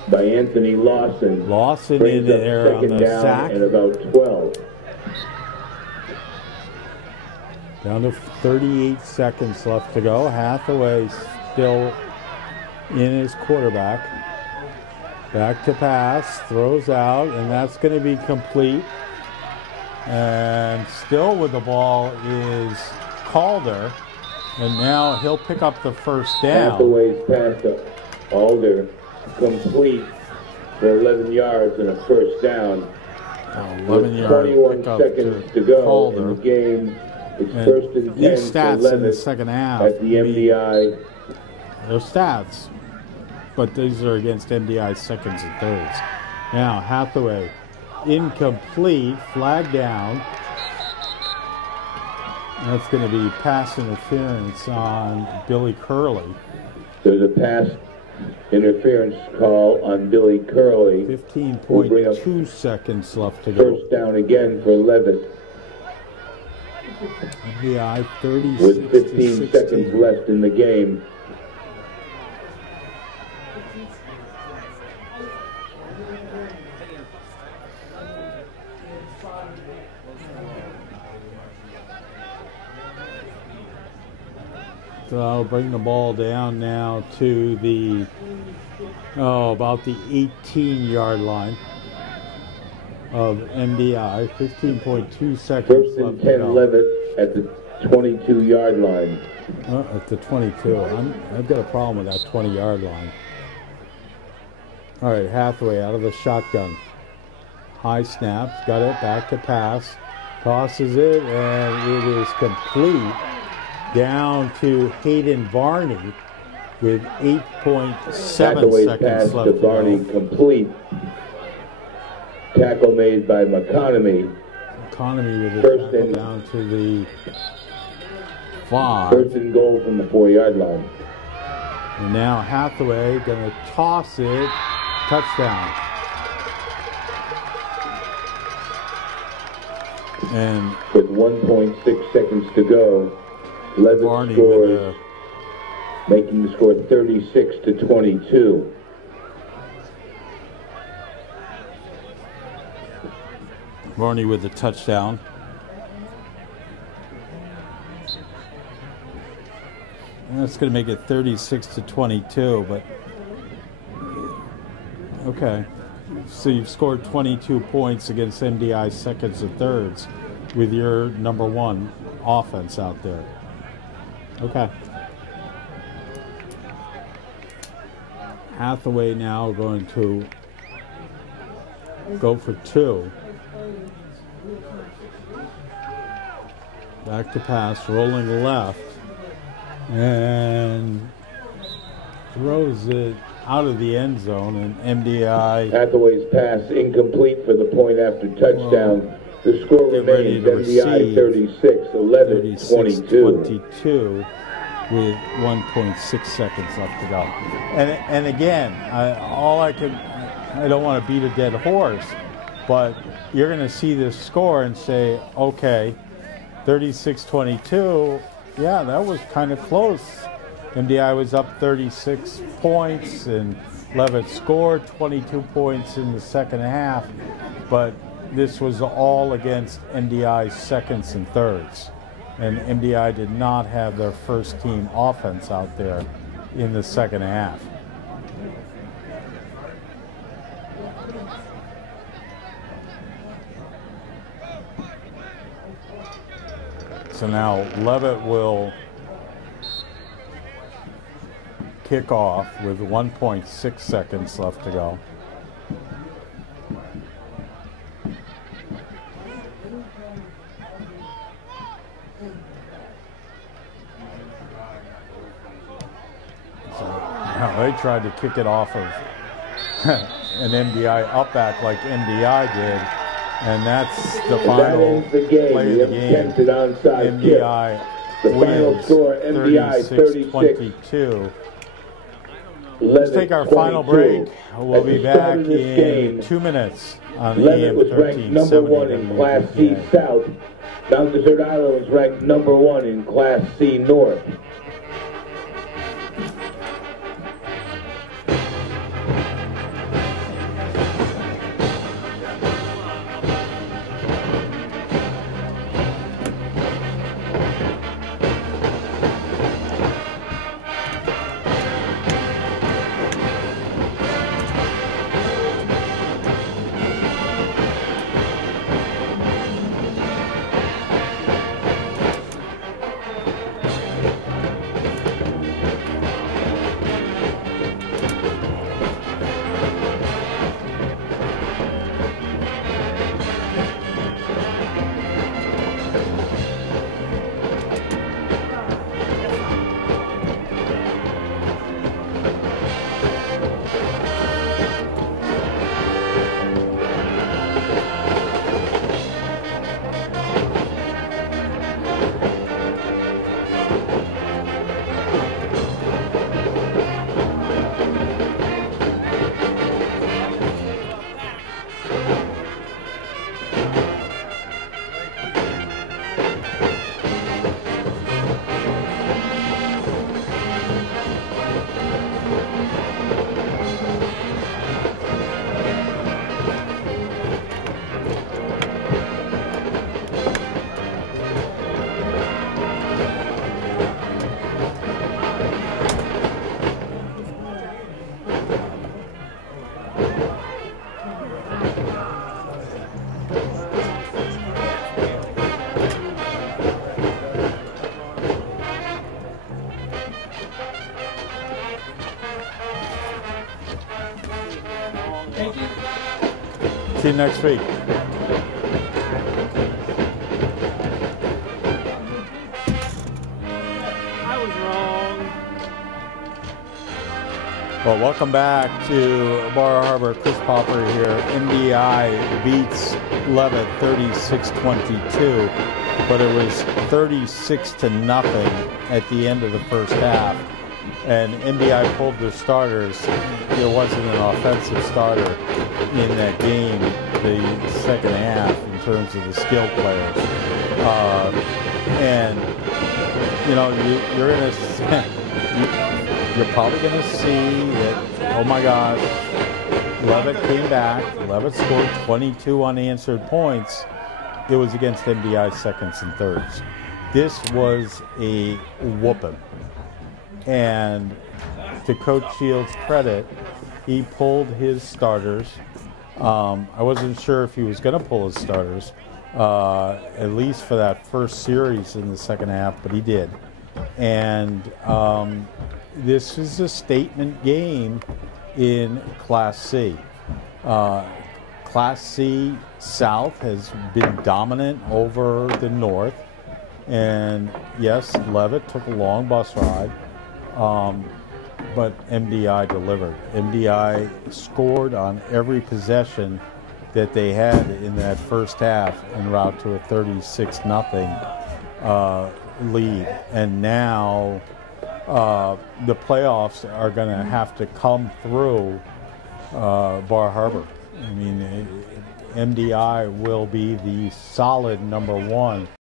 by Anthony Lawson. Lawson in there on the sack. And about 12. Down to 38 seconds left to go. Hathaway still in his quarterback. Back to pass, throws out, and that's going to be complete. And still with the ball is Calder, and now he'll pick up the first down. Hathaway's pass to Alder, complete for 11 yards and a first down. 11 yards. 21 seconds to go Calder. in the game. It's first and 10 these stats for in the Leavitt second half. at the MDI. They're stats, but these are against MDI seconds and thirds. Now Hathaway, incomplete, flag down. That's going to be pass interference on Billy Curley. There's a pass interference call on Billy Curley. 15.2 seconds left to go. First down again for Leavitt. MDI 36 with 15 to 16. seconds left in the game. So I'll bring the ball down now to the, about the 18-yard line of MDI. 15.2 seconds First and left 10 to go. Leavitt at the 22-yard line. At the 22. I've got a problem with that 20-yard line. All right, Hathaway out of the shotgun. High snap, got it, back to pass. Tosses it, and it is complete. Down to Hayden Varney with 8.7 Hathaway's seconds pass left to to Varney go. complete. Tackle made by McConomy. Economy with a First tackle and- down to the 5. First and goal from the 4-yard line. And now Hathaway going to toss it. Touchdown. And With 1.6 seconds to go, Leavitt Varney scores, with a making the score 36-22. Varney with the touchdown. And that's going to make it 36-22, but okay. So you've scored 22 points against MDI seconds and thirds with your number one offense out there. Okay. Hathaway now going to go for 2. Back to pass, rolling left, and throws it out of the end zone, and MDI. Hathaway's pass incomplete for the point after touchdown. The score get ready remains to MDI receive 36, 11, 22. 36-22 with 1.6 seconds left to go. And again, I don't want to beat a dead horse, but you're going to see this score and say, okay, 36-22, yeah, that was kind of close. MDI was up 36 points, and Leavitt scored 22 points in the second half, but this was all against MDI's seconds and thirds. And MDI did not have their first team offense out there in the second half. So now Leavitt will kick off with 1.6 seconds left to go. So now they tried to kick it off of an MDI up back like MDI did, and that's the final play of the game. MDI wins 36-22. Let's take our final break. We'll be back in 2 minutes on Leavitt was ranked number 1 in Class C South. Mount Desert Island was ranked number 1 in Class C North. See you next week. I was wrong. Well, welcome back to Bar Harbor. Chris Popper here. MDI beats Leavitt 36-22, but it was 36-0 at the end of the first half. And MDI pulled their starters. There wasn't an offensive starter in that game the second half in terms of the skilled players. And you know, you're probably going to see that, oh my gosh, Leavitt came back. Leavitt scored 22 unanswered points. It was against MDI seconds and thirds. This was a whooping. And to Coach Shields' credit, he pulled his starters. I wasn't sure if he was going to pull his starters, at least for that first series in the second half, but he did. And this is a statement game in Class C. Class C South has been dominant over the North. And yes, Leavitt took a long bus ride. But MDI delivered. MDI scored on every possession that they had in that first half en route to a 36-0 lead. And now the playoffs are going to have to come through Bar Harbor. I mean, MDI will be the solid #1